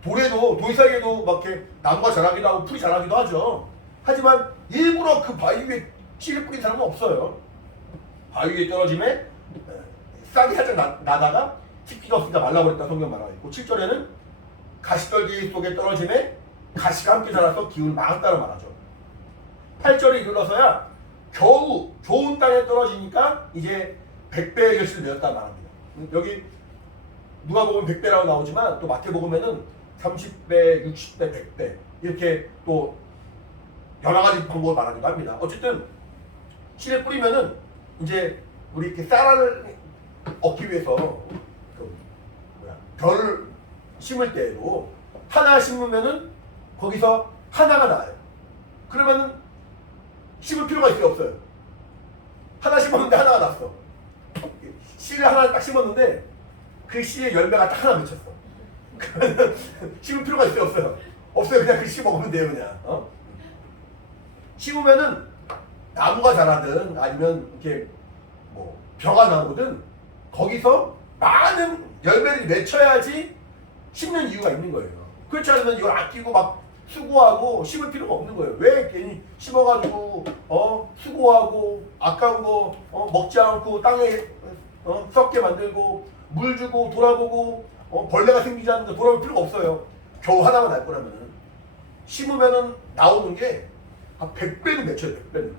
돌 사이에도 막 이렇게 나무가 자라기도 하고 풀이 자라기도 하죠. 하지만 일부러 그 바위 위에 씨를 뿌린 사람은 없어요. 바위 위에 떨어짐에 싹이 살짝 나다가 습기가 없으니까 말라버렸다 성경 말하고 있고 7절에는 가시떨기 속에 떨어짐에 가시가 함께 자라서 기운을 망했다고 말하죠. 8절에 이르러서야 겨우 좋은 땅에 떨어지니까 이제 100배의 결실을 맺었다 말합니다. 여기 누가복음 100배라고 나오지만 또 마태복음에는 30배, 60배, 100배 이렇게 또 여러 가지 방법을 말하기도 합니다. 어쨌든 씨를 뿌리면은 이제 우리 이렇게 쌀을 얻기 위해서 별 심을 때에도 하나 심으면은 거기서 하나가 나요. 그러면은 심을 필요가 있어요, 없어요? 하나 심었는데 하나가 났어. 씨를 하나 딱 심었는데 그 씨의 열매가 딱 하나 맺혔어. 그러면 심을 필요가 있어요, 없어요? 없어요. 그냥 그 씨 먹으면 돼요, 그냥. 심으면은 나무가 자라든 아니면 이렇게 뭐 벼가 나오든 거기서 많은 열매를 맺혀야지 심는 이유가 있는 거예요. 그렇지 않으면 이걸 아끼고 막 수고하고 심을 필요가 없는 거예요. 왜 괜히 심어가지고 수고하고 아까운 거 먹지 않고 땅에 썩게 만들고 물 주고 돌아보고 벌레가 생기지 않는데 돌아볼 필요가 없어요. 겨우 하나만 날 거라면은 심으면은 나오는 게 한 100배는 맺혀요. 100배는.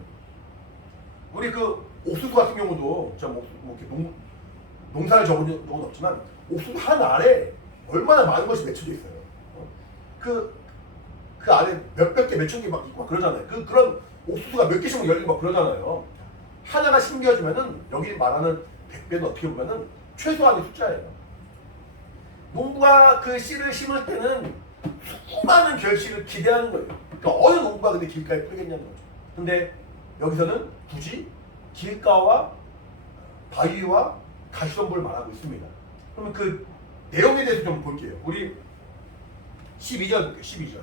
우리 그 옥수수 같은 경우도 제가 뭐 이렇게 농사를 적은 적은 없지만 옥수수 한 알에 얼마나 많은 것이 맺혀져 있어요. 그 안에 몇백 개, 몇천 개 막 있고 막 그러잖아요. 그런 옥수수가 몇 개씩 열리고 막 그러잖아요. 하나가 심겨지면은 여기 말하는 100배는 어떻게 보면은 최소한의 숫자예요. 농부가 그 씨를 심을 때는 수많은 결실을 기대하는 거예요. 그러니까 어느 농부가 근데 길가에 뿌리겠냐는 거죠. 근데 여기서는 굳이 길가와 바위와 가시덤불을 말하고 있습니다. 그러면 그 내용에 대해서 좀 볼게요. 우리 12절 볼게요. 12절.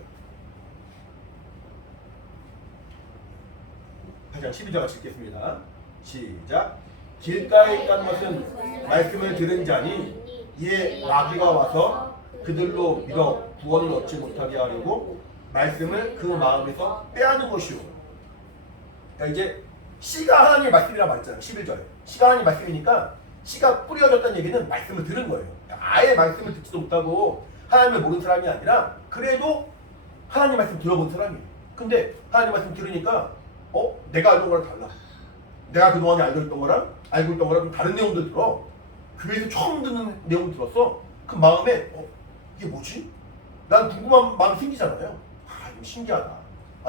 8장 12절 같이 읽겠습니다. 시작. 길가에 있다는 것은 말씀을 들은 자니 이에 마귀가 와서 그들로 믿어 구원을 얻지 못하게 하려고 말씀을 그 마음에서 빼앗는 것이오. 그러니까 이제 씨가 하나님의 말씀이라 말했잖아요. 11절에. 씨가 하나님의 말씀이니까 씨가 뿌려졌다는 얘기는 말씀을 들은 거예요. 아예 말씀을 듣지도 못하고 하나님을 모르는 사람이 아니라 그래도 하나님 말씀 들어본 사람이에요. 근데 하나님 말씀 들으니까 내가 알던 거랑 달라. 내가 그동안에 알고 있던 거랑 좀 다른 내용들 들어. 교회에서 처음 듣는 내용을 들었어. 그 마음에 이게 뭐지? 난 궁금한 마음이 생기잖아요. 이거 신기하다.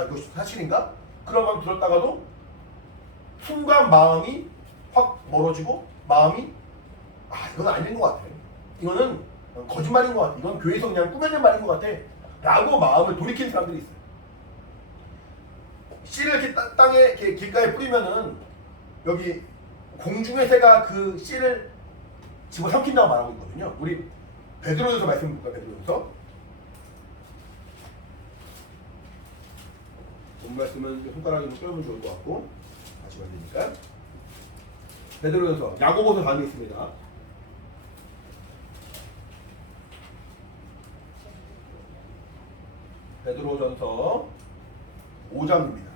이거 사실인가? 그런 마음 들었다가도 순간 마음이 확 멀어지고 마음이 이건 아닌 것 같아. 이거는 거짓말인 것 같아. 이건 교회에서 그냥 꾸며낸 말인 것 같아. 라고 마음을 돌이키는 사람들이 있어요. 씨를 이렇게 땅에 이렇게 길가에 뿌리면은 여기 공중의 새가 그 씨를 집어삼킨다고 말하고 있거든요. 우리 베드로전서 말씀 볼까요? 베드로전서. 본 말씀은 손가락으로 끌면 좋을 것 같고 같이 만드니까. 베드로전서 야고보서 다음에 있습니다. 베드로전서 5장입니다.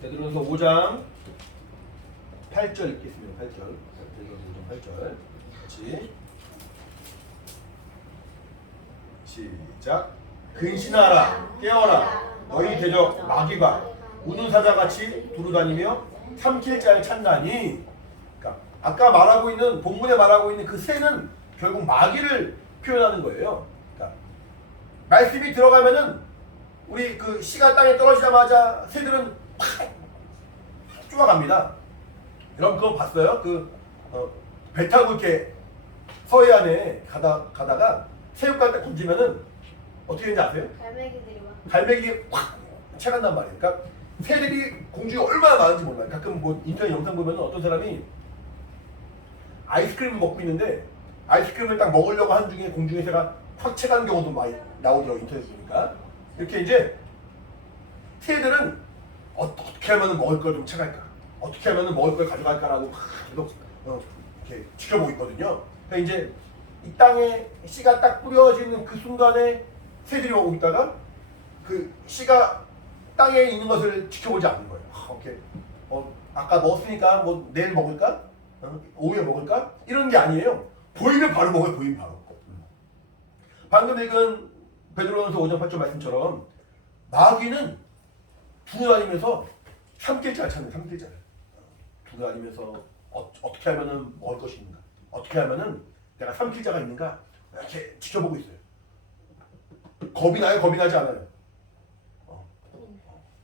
베드로전서 5장 8절 읽겠습니다. 8절. 베드로전서 5장 8절. 같이 시작. 근신하라 깨어라 너희 대적 마귀가 우는 사자같이 두루다니며 삼킬 자를 찾나니. 그러니까 아까 말하고 있는 본문에 말하고 있는 그 새는 결국 마귀를 표현하는 거예요. 그러니까 말씀이 들어가면은 우리 그 씨가 땅에 떨어지자마자 새들은 팍 쫓아갑니다. 여러분 그거 봤어요? 배 타고 이렇게 서해안에 가다가 새우깡 딱 던지면은 어떻게 되는지 아세요? 갈매기들이 막 갈매기가 확 채간단 말이에요. 그러니까 새들이 공중에 얼마나 많은지 몰라요. 가끔 뭐 인터넷 영상 보면 어떤 사람이 아이스크림을 먹고 있는데 아이스크림을 딱 먹으려고 하는 중에 공중에 새가 확 채가는 경우도 많이 나오더라고요. 인터넷 보니까. 이렇게 이제 새들은 어떻게 하면 먹을 걸 좀 채갈까? 어떻게 하면 먹을 걸 가져갈까라고 계속 이렇게 지켜보고 있거든요. 그러니까 이제 이 땅에 씨가 딱 뿌려지는 그 순간에 새들이 오고 있다가 그 씨가 땅에 있는 것을 지켜보지 않는 거예요. 이렇게 아까 먹었으니까 뭐 내일 먹을까? 오후에 먹을까? 이런 게 아니에요. 보이면 바로 먹어요. 보이면 바로. 방금 읽은 베드로전서 5장 8절 말씀처럼 마귀는 두고 다니면서 삼킬자를 찾는 삼킬자를 두고 다니면서 어떻게 하면은 먹을 것이 있는가? 어떻게 하면은 내가 삼킬자가 있는가? 이렇게 지켜보고 있어요. 겁이 나요? 겁이 나지 않아요?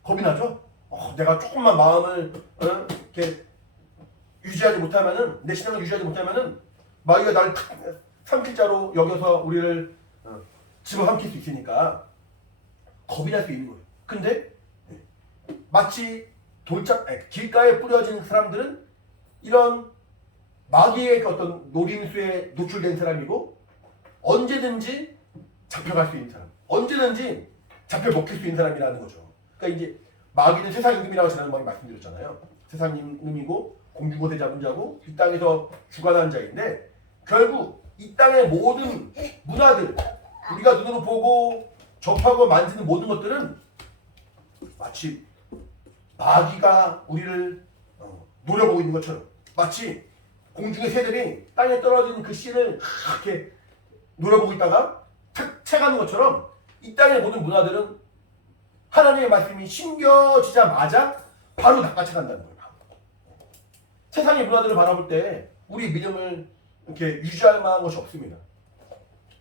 겁이 나죠? 내가 조금만 마음을 이렇게 유지하지 못하면은 내 신앙을 유지하지 못하면은 마귀가 나를 삼킬자로 여겨서 우리를 집어삼킬 수 있으니까 겁이 날 수 있는 거예요. 근데 마치 길가에 뿌려진 사람들은 이런 마귀의 어떤 노림수에 노출된 사람이고 언제든지 잡혀갈 수 있는 사람, 언제든지 잡혀 먹힐 수 있는 사람이라는 거죠. 그러니까 이제 마귀는 세상 임금이라고 지난번에 말씀드렸잖아요. 세상 임금이고 공중고대 잡은 자고 이 땅에서 주관하는 자인데 결국 이 땅의 모든 문화들 우리가 눈으로 보고 접하고 만지는 모든 것들은 마치 마귀가 우리를 노려보고 있는 것처럼 마치 공중의 새들이 땅에 떨어지는 그 씨를 이렇게 노려보고 있다가 탁 채가는 것처럼 이 땅의 모든 문화들은 하나님의 말씀이 심겨지자마자 바로 낚아채간다는 거예요. 세상의 문화들을 바라볼 때 우리 믿음을 이렇게 유지할 만한 것이 없습니다.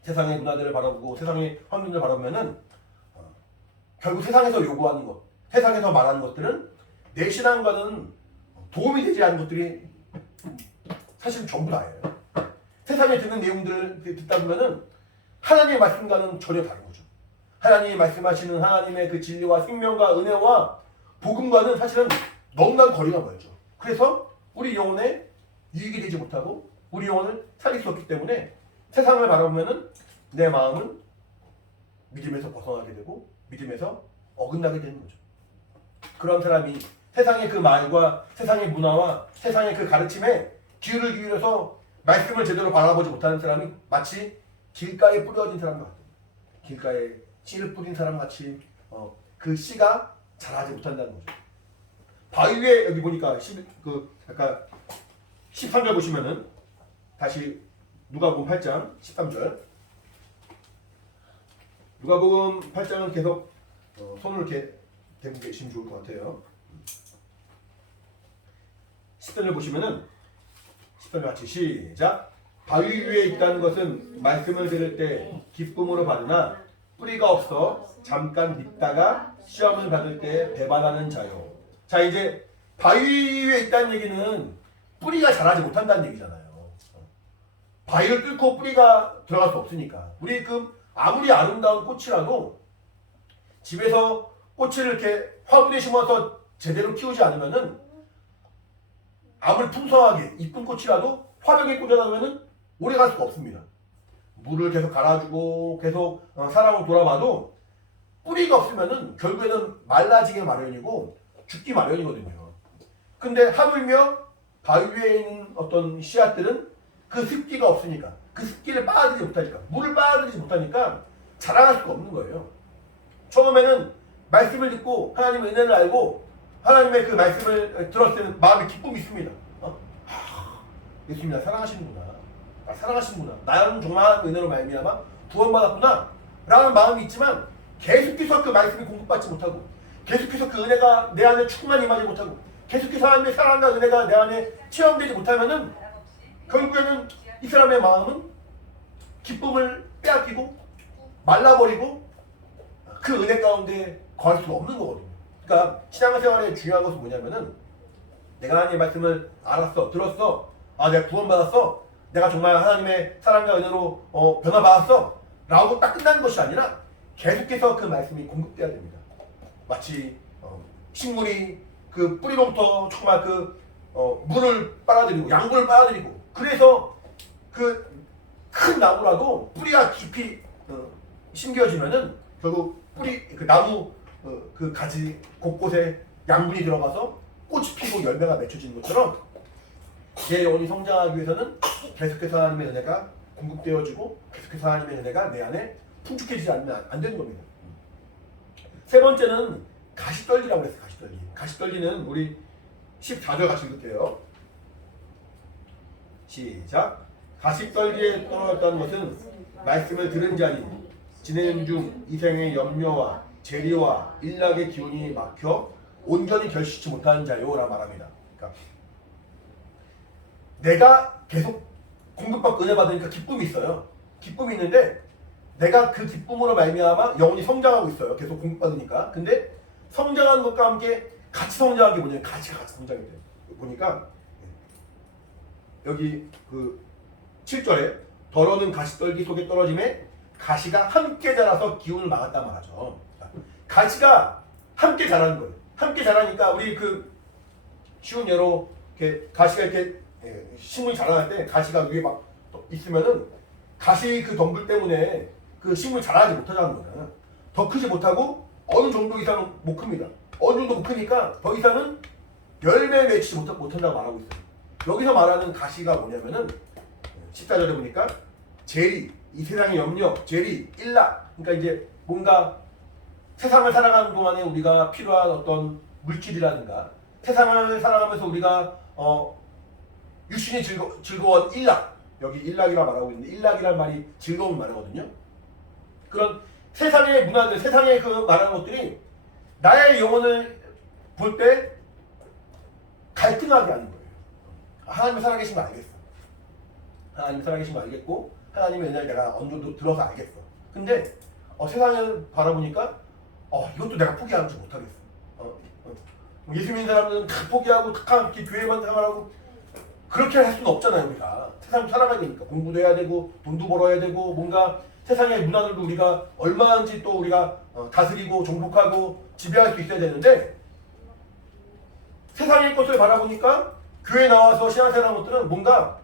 세상의 문화들을 바라보고 세상의 환경을 바라보면은 결국 세상에서 요구하는 것, 세상에서 말하는 것들은 내 신앙과는 도움이 되지 않는 것들이 사실 전부 다예요. 세상에 듣는 내용들을 듣다 보면은 하나님의 말씀과는 전혀 다른 거죠. 하나님이 말씀하시는 하나님의 그 진리와 생명과 은혜와 복음과는 사실은 너무나 거리가 멀죠. 그래서 우리 영혼에 유익이 되지 못하고 우리 영혼을 살릴 수 없기 때문에 세상을 바라보면은 내 마음은 믿음에서 벗어나게 되고 믿음에서 어긋나게 되는 거죠. 그런 사람이 세상의 그 말과 세상의 문화와 세상의 그 가르침에 귀를 기울여서 말씀을 제대로 바라보지 못하는 사람이 마치 길가에 뿌려진 사람 같아요. 길가에 씨를 뿌린 사람 같이 그 씨가 자라지 못한다는 거죠. 바위 위에 여기 보니까 아까 13절 보시면은 다시 누가복음 8장 13절 누가복음 8장은 계속 손을 이렇게 대고 계시면 좋을 것 같아요. 10절을 보시면은 10절 같이 시작. 바위 위에 있다는 것은 말씀을 들을 때 기쁨으로 받으나 뿌리가 없어 잠깐 믿다가 시험을 받을 때 배반하는 자요. 자, 이제 바위 위에 있다는 얘기는 뿌리가 자라지 못한다는 얘기잖아요. 바위를 뚫고 뿌리가 들어갈 수 없으니까. 우리 아무리 아름다운 꽃이라도 집에서 꽃을 이렇게 화분에 심어서 제대로 키우지 않으면은 아무리 풍성하게 이쁜 꽃이라도 화병에 꽂아놓으면은 오래 갈 수가 없습니다. 물을 계속 갈아주고 계속 사랑을 돌아봐도 뿌리가 없으면은 결국에는 말라지게 마련이고 죽기 마련이거든요. 근데 하물며 바위 위에 있는 어떤 씨앗들은 그 습기가 없으니까 그 습기를 빨아들이지 못하니까 물을 빨아들이지 못하니까 자라날 수가 없는 거예요. 처음에는 말씀을 듣고 하나님의 은혜를 알고 하나님의 그 말씀을 들었을 때는 마음에 기쁨이 있습니다. 예수님 나 사랑하시는구나. 나 사랑하시는구나. 나는 정말 은혜로 말미암아 구원받았구나 라는 마음이 있지만 계속해서 그 말씀이 공급받지 못하고 계속해서 그 은혜가 내 안에 충만히 임하지 못하고 계속해서 하나님의 사랑과 은혜가 내 안에 체험되지 못하면은 결국에는 이 사람의 마음은 기쁨을 빼앗기고 말라버리고 그 은혜 가운데 거할 수가 없는 거거든요. 그러니까 신앙생활에 중요한 것은 뭐냐면은 내가 하나님의 말씀을 알았어, 들었어, 내가 구원받았어, 내가 정말 하나님의 사랑과 은혜로 변화받았어 라고 딱 끝나는 것이 아니라 계속해서 그 말씀이 공급돼야 됩니다. 마치 식물이 그 뿌리로부터 정말 물을 빨아들이고 양분을 빨아들이고 그래서 그 큰 나무라도 뿌리가 깊이 심겨지면은 결국 뿌리 그 나무 그 가지 곳곳에 양분이 들어가서 꽃이 피고 열매가 맺혀지는 것처럼 내 영혼이 성장하기 위해서는 계속해서 하나님의 은혜가 공급되어지고 계속해서 하나님의 은혜가 내 안에 풍족해지지 않으면 안 되는 겁니다. 세 번째는 가시떨기라고 했어요. 가시떨기. 가시떨기는 우리 14절 같이 읽을게요. 시작. 가시떨기에 떨어졌다는 것은 말씀을 들은 자니 지내는 중 이생의 염려와 재리와 일락의 기운이 막혀 온전히 결시치 못하는 자요라 말합니다. 그러니까 내가 계속 공급받고 은혜 받으니까 기쁨이 있어요. 기쁨이 있는데 내가 그 기쁨으로 말미암아 영혼이 성장하고 있어요. 계속 공급받으니까. 근데 성장하는 것과 함께 같이 성장하는 게 뭐냐면 가시가 같이 성장이 돼요. 보니까 여기 그 7절에 더러는 가시떨기 속에 떨어짐에 가시가 함께 자라서 기운을 막았단 말하죠. 가시가 함께 자라는 거예요. 함께 자라니까 우리 그 쉬운 예로 이렇게 가시가 이렇게 식물이 자라날 때 가시가 위에 막 있으면은 가시 그 덤불 때문에 그 식물이 자라지 못하자는 거잖아요. 더 크지 못하고 어느 정도 이상은 못 큽니다. 어느 정도 못 크니까 더 이상은 열매 맺지 못한다고 말하고 있어요. 여기서 말하는 가시가 뭐냐면은 14절에 보니까 재리, 이 세상의 염려, 재리, 일락. 그러니까 이제 뭔가 세상을 살아가는 동안에 우리가 필요한 어떤 물질이라든가 세상을 살아가면서 우리가 육신이 즐거운 일락. 여기 일락이라 말하고 있는데 일락이란 말이 즐거운 말이거든요. 그런 세상의 문화들, 세상의 그 말하는 것들이 나의 영혼을 볼 때 갈등하게 하는 거예요. 하나님이 살아계신 거 알겠어. 하나님이 살아계신 거 알겠고 하나님의 은혜를 내가 어느 정도 들어서 알겠어. 근데 세상을 바라보니까 이것도 내가 포기하지 못하겠어. 예수 믿는 사람들은 다 포기하고 다 이렇게 교회만 생활하고 그렇게 할 수는 없잖아요. 우리가 세상 살아가야 되니까 공부도 해야 되고 돈도 벌어야 되고 뭔가 세상의 문화들도 우리가 얼마든지 또 우리가 다스리고 정복하고 지배할 수 있어야 되는데 세상의 것을 바라보니까 교회 나와서 신앙생활하는 것들은 뭔가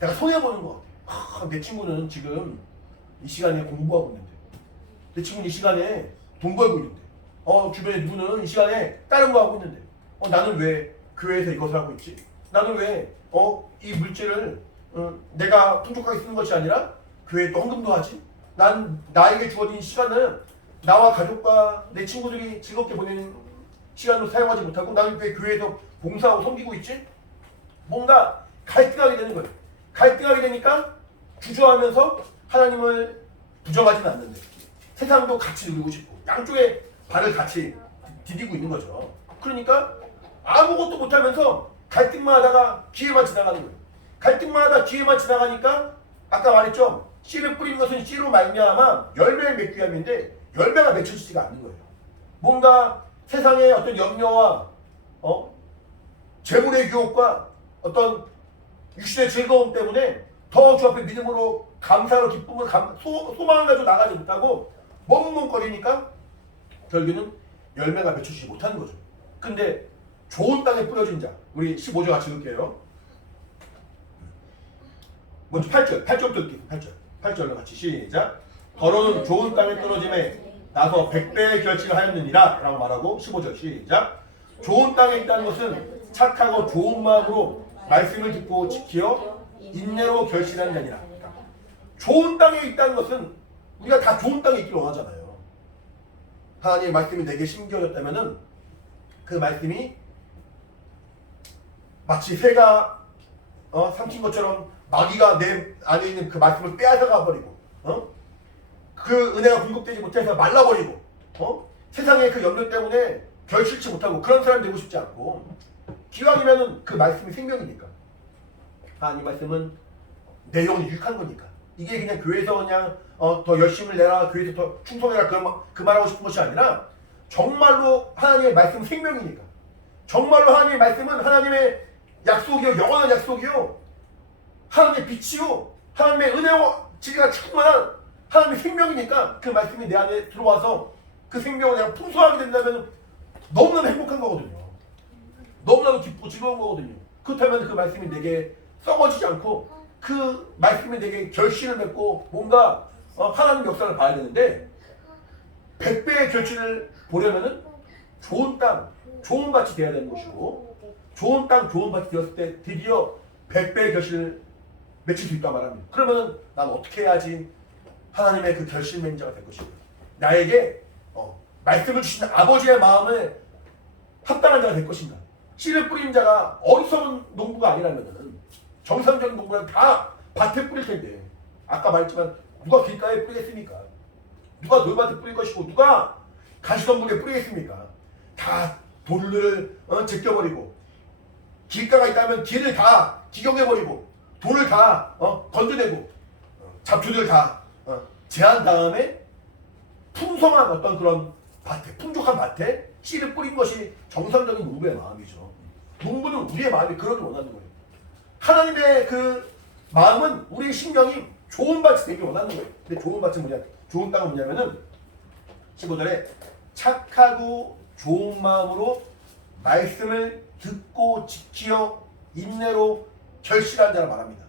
내가 손해보는 것 같아. 내 친구는 지금 이 시간에 공부하고 있는데 내 친구는 이 시간에 돈 벌고 있는데 주변에 누구는 이 시간에 다른 거 하고 있는데 나는 왜 교회에서 이것을 하고 있지? 나는 왜 이 물질을 내가 풍족하게 쓰는 것이 아니라 교회에 또 헌금도 하지? 난 나에게 주어진 시간을 나와 가족과 내 친구들이 즐겁게 보내는 시간으로 사용하지 못하고 나는 왜 교회에서 봉사하고 섬기고 있지? 뭔가 갈등하게 되는 거예요. 갈등하게 되니까 주저하면서 하나님을 부정하지는 않는데 세상도 같이 누리고 싶고 양쪽에 발을 같이 디디고 있는 거죠. 그러니까 아무것도 못하면서 갈등만 하다가 기회만 지나가는 거예요. 갈등만 하다 기회만 지나가니까 아까 말했죠. 씨를 뿌리는 것은 씨로 말미암아 열매를 맺기 위함인데 열매가 맺혀지지가 않는 거예요. 뭔가 세상의 어떤 염려와 재물의 유혹과 어떤 육신의 즐거움 때문에 더 주 앞에 믿음으로 감사로 기쁨을 소망을 가지고 나가지 못하고 멍멍거리니까 결국에는 열매가 맺혀지지 못하는 거죠. 근데 좋은 땅에 뿌려진 자 우리 15절 같이 읽을게요. 먼저 8절부터 읽게요. 8절로 같이 시작. 더러는 좋은 땅에 떨어짐에 나서 100배의 결실을 하였느니라 라고 말하고 15절 시작. 좋은 땅에 있다는 것은 착하고 좋은 마음으로 말씀을 듣고 지켜 인내로 결실하는 게 아니라 좋은 땅에 있다는 것은 우리가 다 좋은 땅에 있기를 원하잖아요. 하나님의 말씀이 내게 심겨졌다면은 그 말씀이 마치 새가 삼킨 것처럼 마귀가 내 안에 있는 그 말씀을 빼앗아가 버리고 그 은혜가 공급되지 못해서 말라버리고 세상의 그 염려 때문에 결실치 못하고 그런 사람 되고 싶지 않고 기왕이면은 그 말씀이 생명이니까 하나님 말씀은 내 영혼이 유익한 거니까 이게 그냥 교회에서 그냥 더 열심을 내라 교회에서 더 충성해라 그 말하고 싶은 것이 아니라 정말로 하나님의 말씀은 생명이니까 정말로 하나님의 말씀은 하나님의 약속이요 영원한 약속이요 하나님의 빛이요 하나님의 은혜와 지혜가 충만한 하나님의 생명이니까 그 말씀이 내 안에 들어와서 그 생명을 내가 풍성하게 된다면 너무나도 행복한 거거든요. 너무나도 기쁘고 즐거운 거거든요. 그렇다면 그 말씀이 내게 썩어지지 않고 그 말씀이 내게 결실을 맺고 뭔가 하나님 역사를 봐야 되는데 100배의 결실을 보려면은 좋은 땅, 좋은 밭이 되어야 되는 것이고 좋은 땅, 좋은 밭이 되었을 때 드디어 100배의 결실을 맺힐 수 있단 말합니다. 그러면은 난 어떻게 해야지 하나님의 그 결실 맺는 자가 될 것인가? 나에게 말씀을 주신 아버지의 마음에 합당한 자가 될 것인가? 씨를 뿌린 자가 어리석은 농부가 아니라면은 정상적인 농부는 다 밭에 뿌릴 텐데 아까 말했지만 누가 길가에 뿌리겠습니까? 누가 돌밭에 뿌릴 것이고 누가 가시덤불에 뿌리겠습니까? 다 돌을 제껴버리고 길가가 있다면 길을 다 기경해버리고 돌을 다 건져내고 잡초들 다 제한 다음에 풍성한 어떤 그런 밭에 풍족한 밭에 씨를 뿌린 것이 정상적인 농부의 마음이죠. 농부는 우리의 마음이 그러길 원하는 거예요. 하나님의 그 마음은 우리의 심령이 좋은 밭이 되길 원하는 거예요. 근데 좋은 밭은 뭐냐? 좋은 땅은 뭐냐면은 15절에 착하고 좋은 마음으로 말씀을 듣고 지키어 인내로 결실한 자라 말합니다.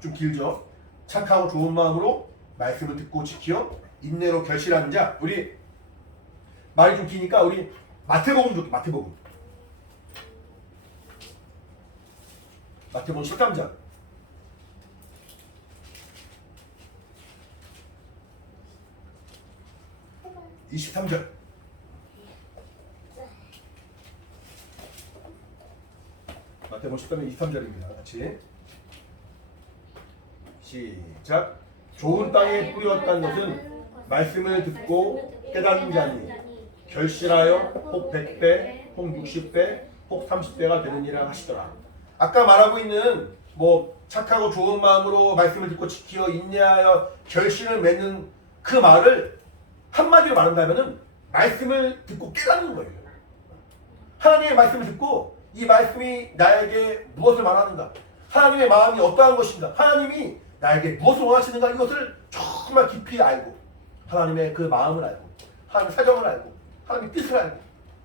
좀 길죠? 착하고 좋은 마음으로 말씀을 듣고 지키어 인내로 결실하는 자. 우리 말이 좀 기니까 우리 마태복음 줄게. 마태복음 13장 23절 마태복음 13장 23절입니다. 같이 시작. 좋은 땅에 뿌렸다는 것은 말씀을 듣고 깨닫는 자니 결실하여 혹 100배, 혹 60배, 혹 30배가 되느니라 하시더라. 아까 말하고 있는 뭐 착하고 좋은 마음으로 말씀을 듣고 지키어 인내하여 결실을 맺는 그 말을 한마디로 말한다면은 말씀을 듣고 깨닫는 거예요. 하나님의 말씀을 듣고 이 말씀이 나에게 무엇을 말하는가? 하나님의 마음이 어떠한 것인가? 하나님이 나에게 무엇을 원하시는가? 이것을 정말 깊이 알고 하나님의 그 마음을 알고 하나님의 사정을 알고 하나님의 뜻을 알고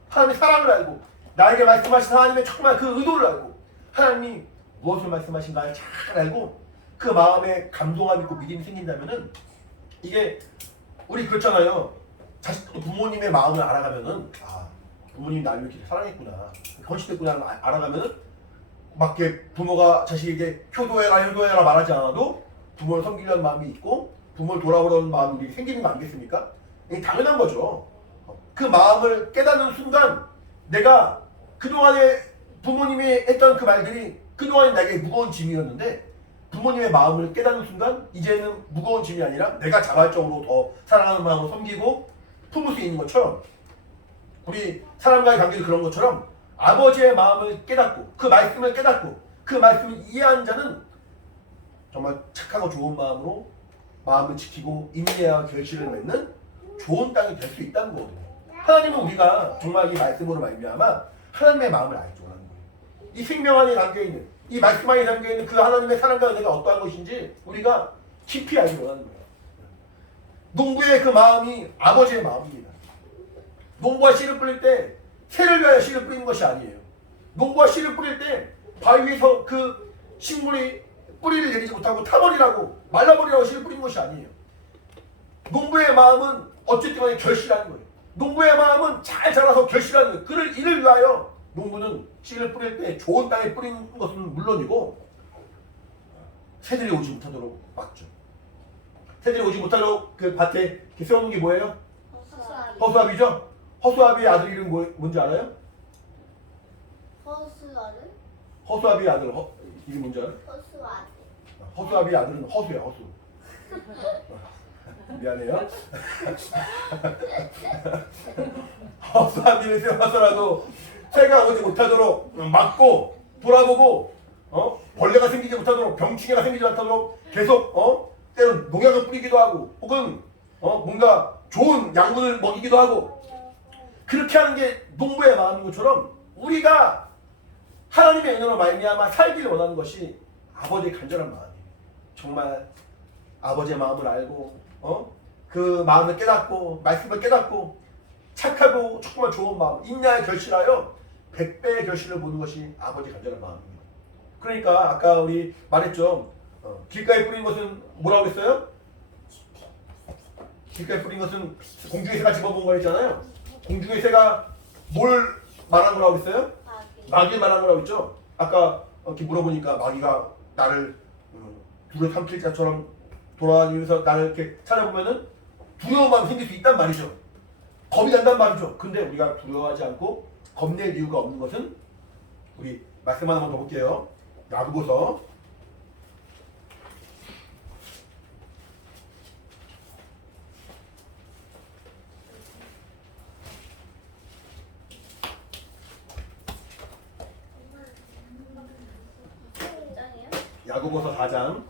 하나님의 사랑을 알고 나에게 말씀하신 하나님의 정말 그 의도를 알고 하나님이 무엇을 말씀하신가 잘 알고 그 마음에 감동함 있고 믿음이 생긴다면은 이게 우리 그렇잖아요. 자식도 부모님의 마음을 알아가면은 부모님이 나를 이렇게 사랑했구나 헌신했구나 알아가면은 막 이렇게 부모가 자식에게 효도해라 말하지 않아도 부모를 섬기려는 마음이 있고 부모를 돌아보려는 마음이 생기는 거 아니겠습니까? 이게 당연한 거죠. 그 마음을 깨닫는 순간 내가 그동안에 부모님이 했던 그 말들이 그동안 나에게 무거운 짐이었는데 부모님의 마음을 깨닫는 순간 이제는 무거운 짐이 아니라 내가 자발적으로 더 사랑하는 마음으로 섬기고 품을 수 있는 것처럼 우리 사람과의 관계도 그런 것처럼 아버지의 마음을 깨닫고 그 말씀을 깨닫고 그 말씀을 이해한 자는 정말 착하고 좋은 마음으로 마음을 지키고 인내와 결실을 맺는 좋은 땅이 될 수 있다는 거거든요. 하나님은 우리가 정말 이 말씀으로 말미암아 하나님의 마음을 알죠. 이 생명 안에 담겨있는 이 말씀 안에 담겨있는 그 하나님의 사랑과 은혜가 어떠한 것인지 우리가 깊이 알기 원하는 거예요. 농부의 그 마음이 아버지의 마음입니다. 농부가 씨를 뿌릴 때 새를 위하여 씨를 뿌리는 것이 아니에요. 농부가 씨를 뿌릴 때 바위 위에서 그 식물이 뿌리를 내리지 못하고 타버리라고 말라버리라고 씨를 뿌리는 것이 아니에요. 농부의 마음은 어쨌든 간에 결실하는 거예요. 농부의 마음은 잘 자라서 결실하는 거예요. 그를 이를 위하여 농부는 씨를 뿌릴 때 좋은 땅에 뿌리는 것은 물론이고 새들이 오지 못하도록 막죠. 새들이 오지 못하도록 그 밭에 이렇게 세우는 게 뭐예요? 허수아비죠? 허수아비의 아들 이름 뭔지 알아요? 허수아들? 허수아비의 아들 이름 뭔지 알아요? 허수아들. 허수아비의 아들은 허수야 허수. 미안해요. 허수아비를 세워서라도 새가 오지 못하도록 막고 돌아보고 벌레가 생기지 못하도록 병충해가 생기지 못하도록 계속 때론 농약을 뿌리기도 하고 혹은 뭔가 좋은 양분을 먹이기도 하고 그렇게 하는 게 농부의 마음인 것처럼 우리가 하나님의 은혜로 말미암아 살기를 원하는 것이 아버지의 간절한 마음이에요. 정말 아버지의 마음을 알고 그 마음을 깨닫고 말씀을 깨닫고 착하고 조금만 좋은 마음, 인자의 결실하여 100배의 결실을 보는 것이 아버지 간절한 마음입니다. 그러니까 아까 우리 말했죠. 길가에 뿌린 것은 뭐라고 했어요? 길가에 뿌린 것은 공중의 새가 집어본 거 했잖아요. 공중의 새가 뭘 말한 거라고 했어요? 마귀를 말한 거라고 했죠. 아까 이렇게 물어보니까 마귀가 나를 두려 삼킬 자처럼 돌아다니면서 나를 이렇게 찾아보면은 두려운 마음이 생길 수 있단 말이죠. 겁이 난단 말이죠. 근데 우리가 두려워하지 않고 겁낼 이유가 없는 것은 우리 말씀 하나만 더 볼게요. 야고보서 4장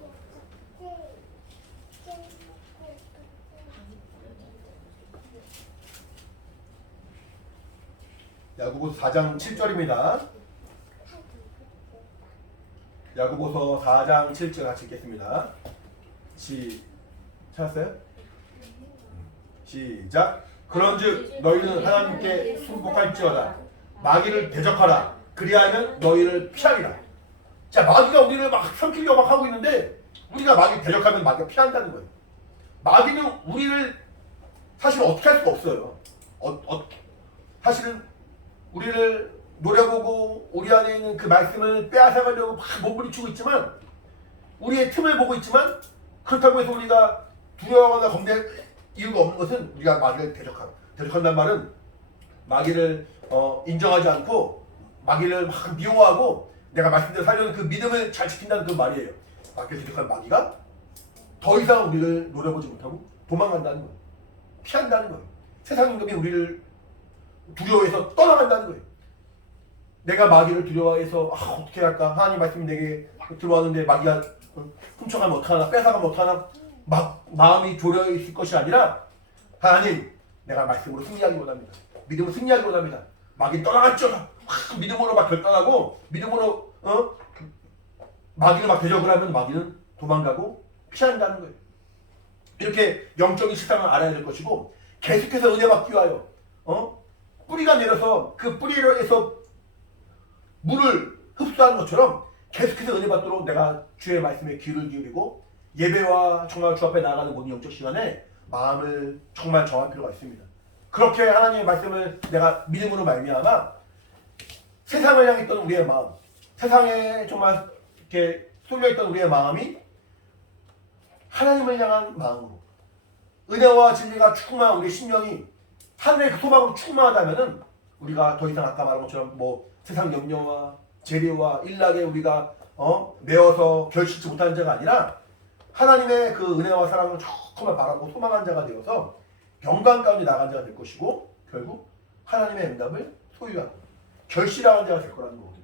야고보서 4장 7절입니다. 야고보서 4장 7절 같이 읽겠습니다. 찾았어요? 시작. 그런즉 너희는 하나님께 순복할지어다. 마귀를 대적하라. 그리하면 너희를 피하리라. 자, 마귀가 우리를 막 삼키려고 막 하고 있는데 우리가 마귀를 대적하면 마귀가 피한다는 거예요. 마귀는 우리를 사실 어떻게 할 수가 없어요. 사실은 우리를 노려보고 우리 안에 있는 그 말씀을 빼앗아가려고 막 몸부림치고 있지만 우리의 틈을 보고 있지만 그렇다고 해서 우리가 두려워하거나 겁낼 이유가 없는 것은 우리가 마귀를 대적한다는 말은 마귀를 인정하지 않고 마귀를 막 미워하고 내가 말씀대로 살려는 그 믿음을 잘 지킨다는 그 말이에요. 마귀를 대적한 마귀가 더 이상 우리를 노려보지 못하고 도망간다는 거예요. 피한다는 거예요. 세상 임금이 우리를 두려워해서 떠나간다는 거예요. 내가 마귀를 두려워해서 어떻게 할까? 하나님 말씀이 내게 들어왔는데 마귀가 훔쳐가면 어떡하나? 뺏어가면 어떡하나? 마음이 졸여 있을 것이 아니라 하나님, 내가 말씀으로 승리하기 원합니다. 믿음으로 승리하기 원합니다. 마귀 떠나갔죠. 믿음으로 막 결단하고 믿음으로 마귀를 막 대적을 하면 마귀는 도망가고 피한다는 거예요. 이렇게 영적인 실상을 알아야 될 것이고 계속해서 은혜 받기 위하여 뿌리가 내려서 그 뿌리에서 물을 흡수하는 것처럼 계속해서 은혜 받도록 내가 주의 말씀에 귀를 기울이고 예배와 정말 주 앞에 나아가는 모든 영적 시간에 마음을 정말 정할 필요가 있습니다. 그렇게 하나님의 말씀을 내가 믿음으로 말미암아 세상을 향했던 우리의 마음, 세상에 정말 이렇게 쏠려있던 우리의 마음이 하나님을 향한 마음으로 은혜와 진리가 충만한 우리의 심령이 하늘의 그 소망으로 충만하다면은 우리가 더 이상 아까 말한 것처럼 세상 염려와 재료와 일락에 우리가 매어서 결실치 못하는 자가 아니라 하나님의 그 은혜와 사랑을 정말 바라고 소망한 자가 되어서 영광 가운데 나간 자가 될 것이고 결국 하나님의 응답을 소유하고 결실하는 자가 될 거라는 거거든요.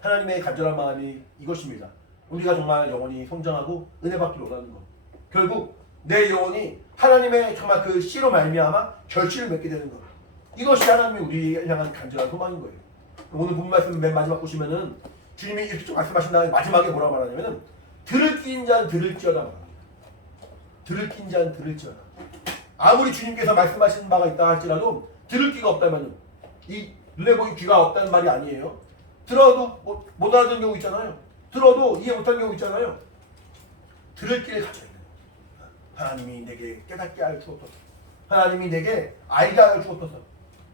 하나님의 간절한 마음이 이것입니다. 우리가 정말 영혼이 성장하고 은혜 받기를 원하는 것. 결국 내 영혼이 하나님의 정말 그 씨로 말미암아 결실을 맺게 되는 것. 이것이 하나님이 우리를 향한 간절한 소망인 거예요. 오늘 본문 말씀 맨 마지막 보시면은 주님이 이렇게 좀 말씀하신 다음에 마지막에 뭐라고 말하냐면은 들을 낀 자는 들을지어다 말합니다. 들을 낀 자는 들을지어다. 아무리 주님께서 말씀하신 바가 있다 할지라도 들을 귀가 없다면은 이 눈에 보이는 귀가 없다는 말이 아니에요. 들어도 못 알아듣는 경우 있잖아요. 들어도 이해 못하는 경우 있잖아요. 들을 귀를 가져야 돼요. 하나님이 내게 깨닫게 하여 주옵소서. 하나님이 내게 알게 하여 주옵소서.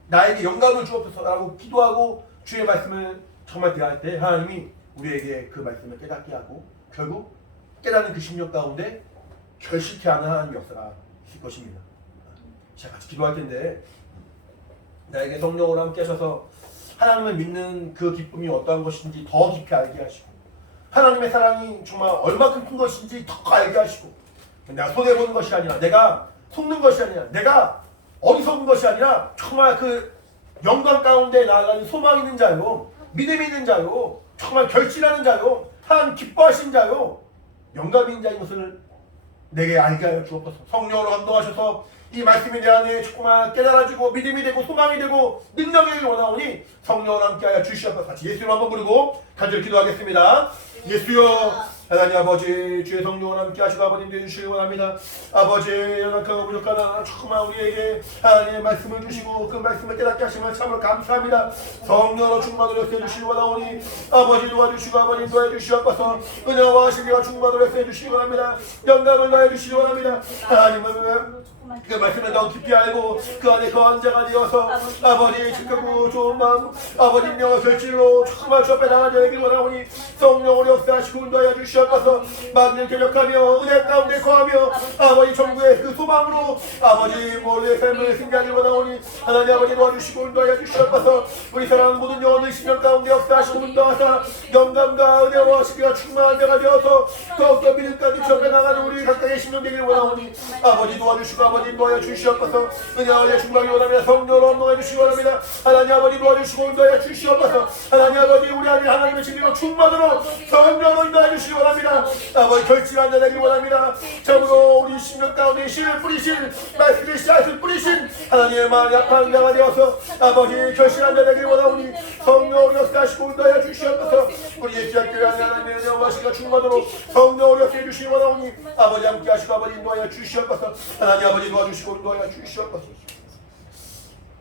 나에게 영감을 주옵소서 라고 기도하고 주의 말씀을 정말 대할 때 하나님이 우리에게 그 말씀을 깨닫게 하고 결국 깨닫는 그 심령 가운데 결실케 하는 하나님의 역사가 있을 것입니다. 자, 같이 기도할 텐데 나에게 성령으로 함께 하셔서 하나님을 믿는 그 기쁨이 어떠한 것인지 더 깊이 알게 하시고 하나님의 사랑이 정말 얼마큼 큰 것인지 더 알게 하시고 내가 손해보는 것이 아니라 내가 속는 것이 아니라 내가 어리석은 것이 아니라 정말 그 영광 가운데 나아가는 소망 있는 자요 믿음 있는 자요 정말 결실하는 자요 하나님 기뻐하신 자요 영감 있는 자인 것을 내게 알게 하여 주옵소서. 성령으로 감동하셔서 이 말씀이 내 안에 정말 깨달아지고 믿음이 되고 소망이 되고 능력이 되길 원하오니 성령으로 함께하여 주시옵소서. 같이 예수를 한번 부르고 간절히 기도하겠습니다. 예수여 하나님 아버지 주의 성령을 함께 하시고 아버님 되주시기 원합니다. 아버지 연약하고 부족하나 정말 우리에게 하나님의 말씀을 주시고 그 말씀을 깨닫게 하시면 참으로 감사합니다. 성령으로 충만으로 해주시기 원하오니 아버지 도와주시고 아버님 도와주시옵소서. 은혜와 신비와 충만으로 해주시기 원합니다. 영감을 더해주시기 원합니다. 하나님은 그 말씀을 더 깊이 알고 그 안에 거한 자가 되어서 아버지의 착하고 좋은 마음 아버님 영의 결실로 정말 주 앞에 나가야 되길 원하오니 성령으로 역사하시고 인도하여 주시옵소서. 만일 개혁하며 은혜 가운데 거하며 아버지 정부의 그 소망으로 아버지 모두의 삶을 승리하길 원하오니 하나님 아버지 도와주시고 인도하여 주시옵소서. 우리 사랑하는 모든 영혼의 심령 가운데 역사하시고 인도하사 영감과 은혜와 신비가 충만한 자가 되어서 더욱더 믿음까지 주 앞에 나가는 우리 각각의 심령 되길 원하오니 아버지 도와주시고 아버지 인도하여 주시옵소서. 은혜와 충만히 원합니다. 성령으로 인도하여 주시기 원합니다. 하나님 아버지 도와주시고 인도하여 주시옵소서. 하나님 아버지 우리 안에 하나님의 진리로 충만으로 성령으로 인도하여 주시기 원합니다. 아버지 결집한 자 되길 원합니다. 참으로 우리 심령 가운데 씨를 뿌리신 말씀의 씨앗을 뿌리신 하나님의 마음이 약한 자가 되어서 아버지 결실한 자 되길 원하오니 성령으로 역사하시고 인도하여 주시옵소서. 우리 예수교회 안에 하나님의 은혜와 시가 충만으로 성령으로 역사해 주시기 원하오니 아버지 함께 하시고 아버지 인도하여 주시옵소서. 하나님 아버지 도와주시고 인도하여 주시옵소서.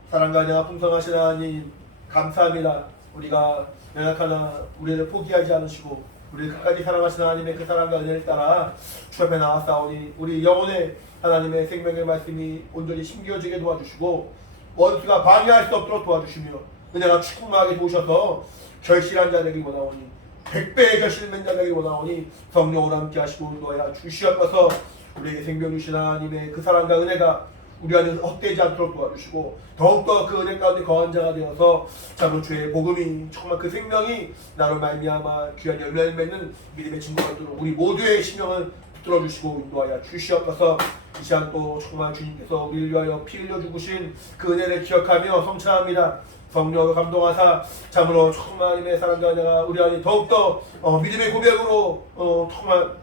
사랑과 은혜가 풍성하신 하나님 감사합니다. 우리가 연약하나 우리를 포기하지 않으시고 우리를 끝까지 사랑하시는 하나님의 그 사랑과 은혜를 따라 주 앞에 나왔사오니 우리 영혼의 하나님의 생명의 말씀이 온전히 심겨지게 도와주시고 원수가 방해할 수 없도록 도와주시며 은혜가 충만하게 도우셔서 결실한 자 되길 원하오니 100배의 결실을 맺는 자 되길 원하오니 성령으로 함께 하시고 인도하여 주시옵소서. 우리에게 생명 주신 하나님의 그 사랑과 은혜가 우리 안에서 헛되지 않도록 도와주시고 더욱더 그 은혜 가운데 거한 자가 되어서 참으로 주의 복음이 정말 그 생명이 나로 말미암아 귀한 열매를 맺는 믿음의 증거가 되도록 우리 모두의 심령을 붙들어 주시고 인도하여 주시옵소서. 이 시간 또 정말 주님께서 우리를 위하여 피 흘려 죽으신 그 은혜를 기억하며 성찬합니다. 성령으로 감동하사 참으로 정말 하나님의 사랑과 은혜가 우리 안에 더욱더 믿음의 고백으로 정말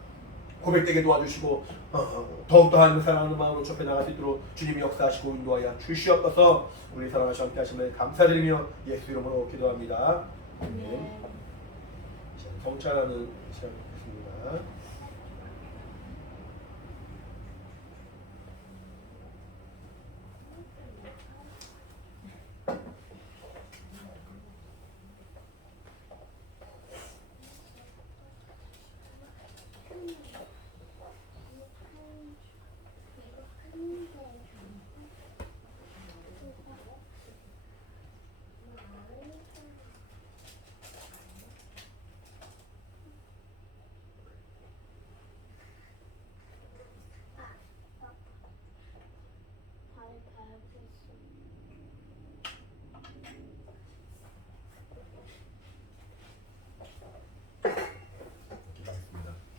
고백되게 도와주시고 더욱더 하나님을 사랑하는 마음으로 접해 나갈 수 있도록 주님이 역사하시고 인도하여 주시옵소서. 우리 사랑하시고 함께 하심을 감사드리며 예수 이름으로 기도합니다. 아멘. 성찬하는 시간 갖겠습니다.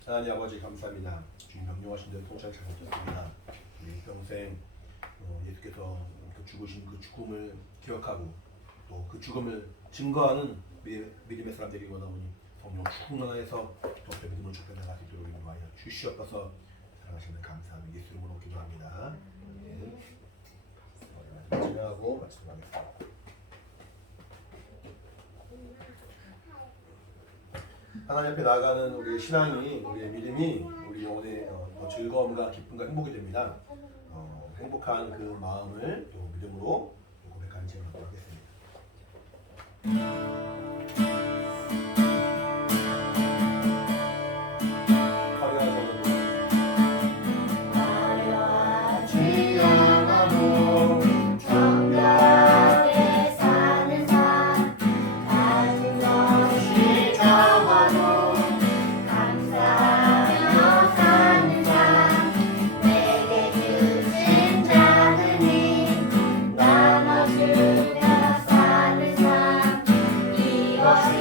하나님 아버지 감사합니다. 주님 명령하신 대로 통찰 잘 드렸습니다. 우리 평생 예수께서 그 죽으신 그 죽음을 기억하고 또 그 죽음을 증거하는 믿음의 사람 되기 원하오니 성령 충만해서 더 믿음을 좁혀 나갈 수 있도록 인도하여 주시옵소서. 사랑하시는 감사하며 예수 이름으로 기도합니다. 진행하고 마치도록 하겠습니다. 하나님 앞에 나아가는 우리의 신앙이, 우리의 믿음이 우리 영혼의 더 즐거움과 기쁨과 행복이 됩니다. 행복한 그 마음을 또 믿음으로 고백하는 시간을 갖도록 하겠습니다. 나눠주며 사는 삶 이것이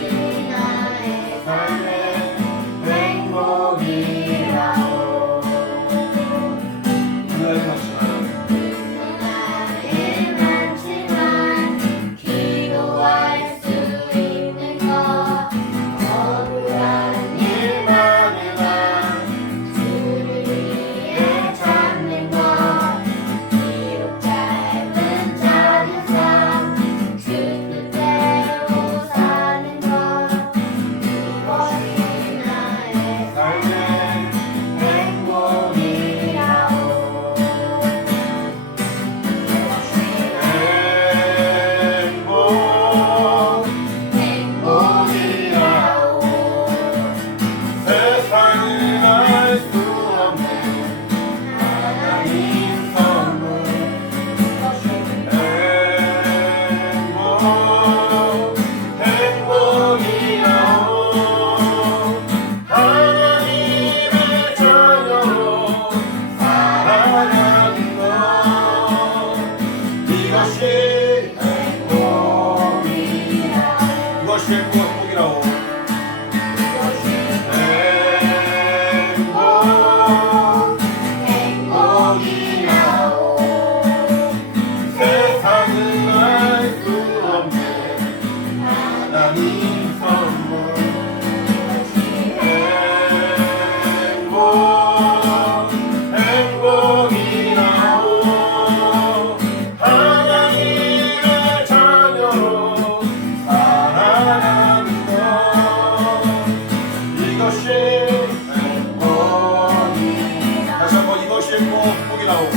행복이라오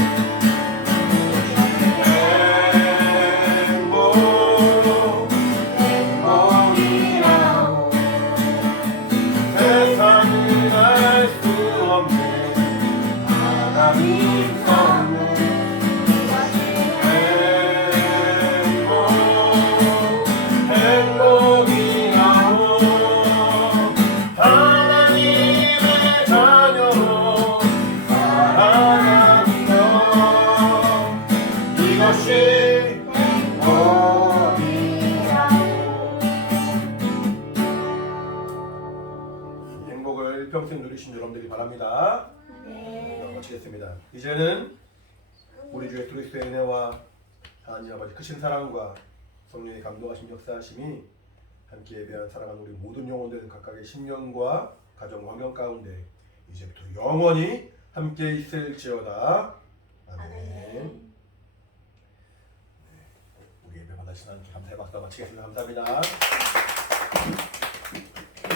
행복이라오 세상이 알 수 없는 하나님 선물 행복이라오 하나님의 자녀로 살아가는 것 이것이 이 행복을 평생 누리신 여러분들이 바랍니다. 마치겠습니다. 이제는 우리 주 예수 그리스도의 은혜와 하나님 아버지 크신 사랑과 성령의 감동하신 역사하심이 함께 예배한 사랑하는 우리 모든 영혼들 각각의 심령과 가정 환경 가운데 이제부터 영원히 함께 있을지어다. 아멘. 네. 우리 예배 받으신 하나님께 감사의 박수 마치겠습니다. 감사합니다.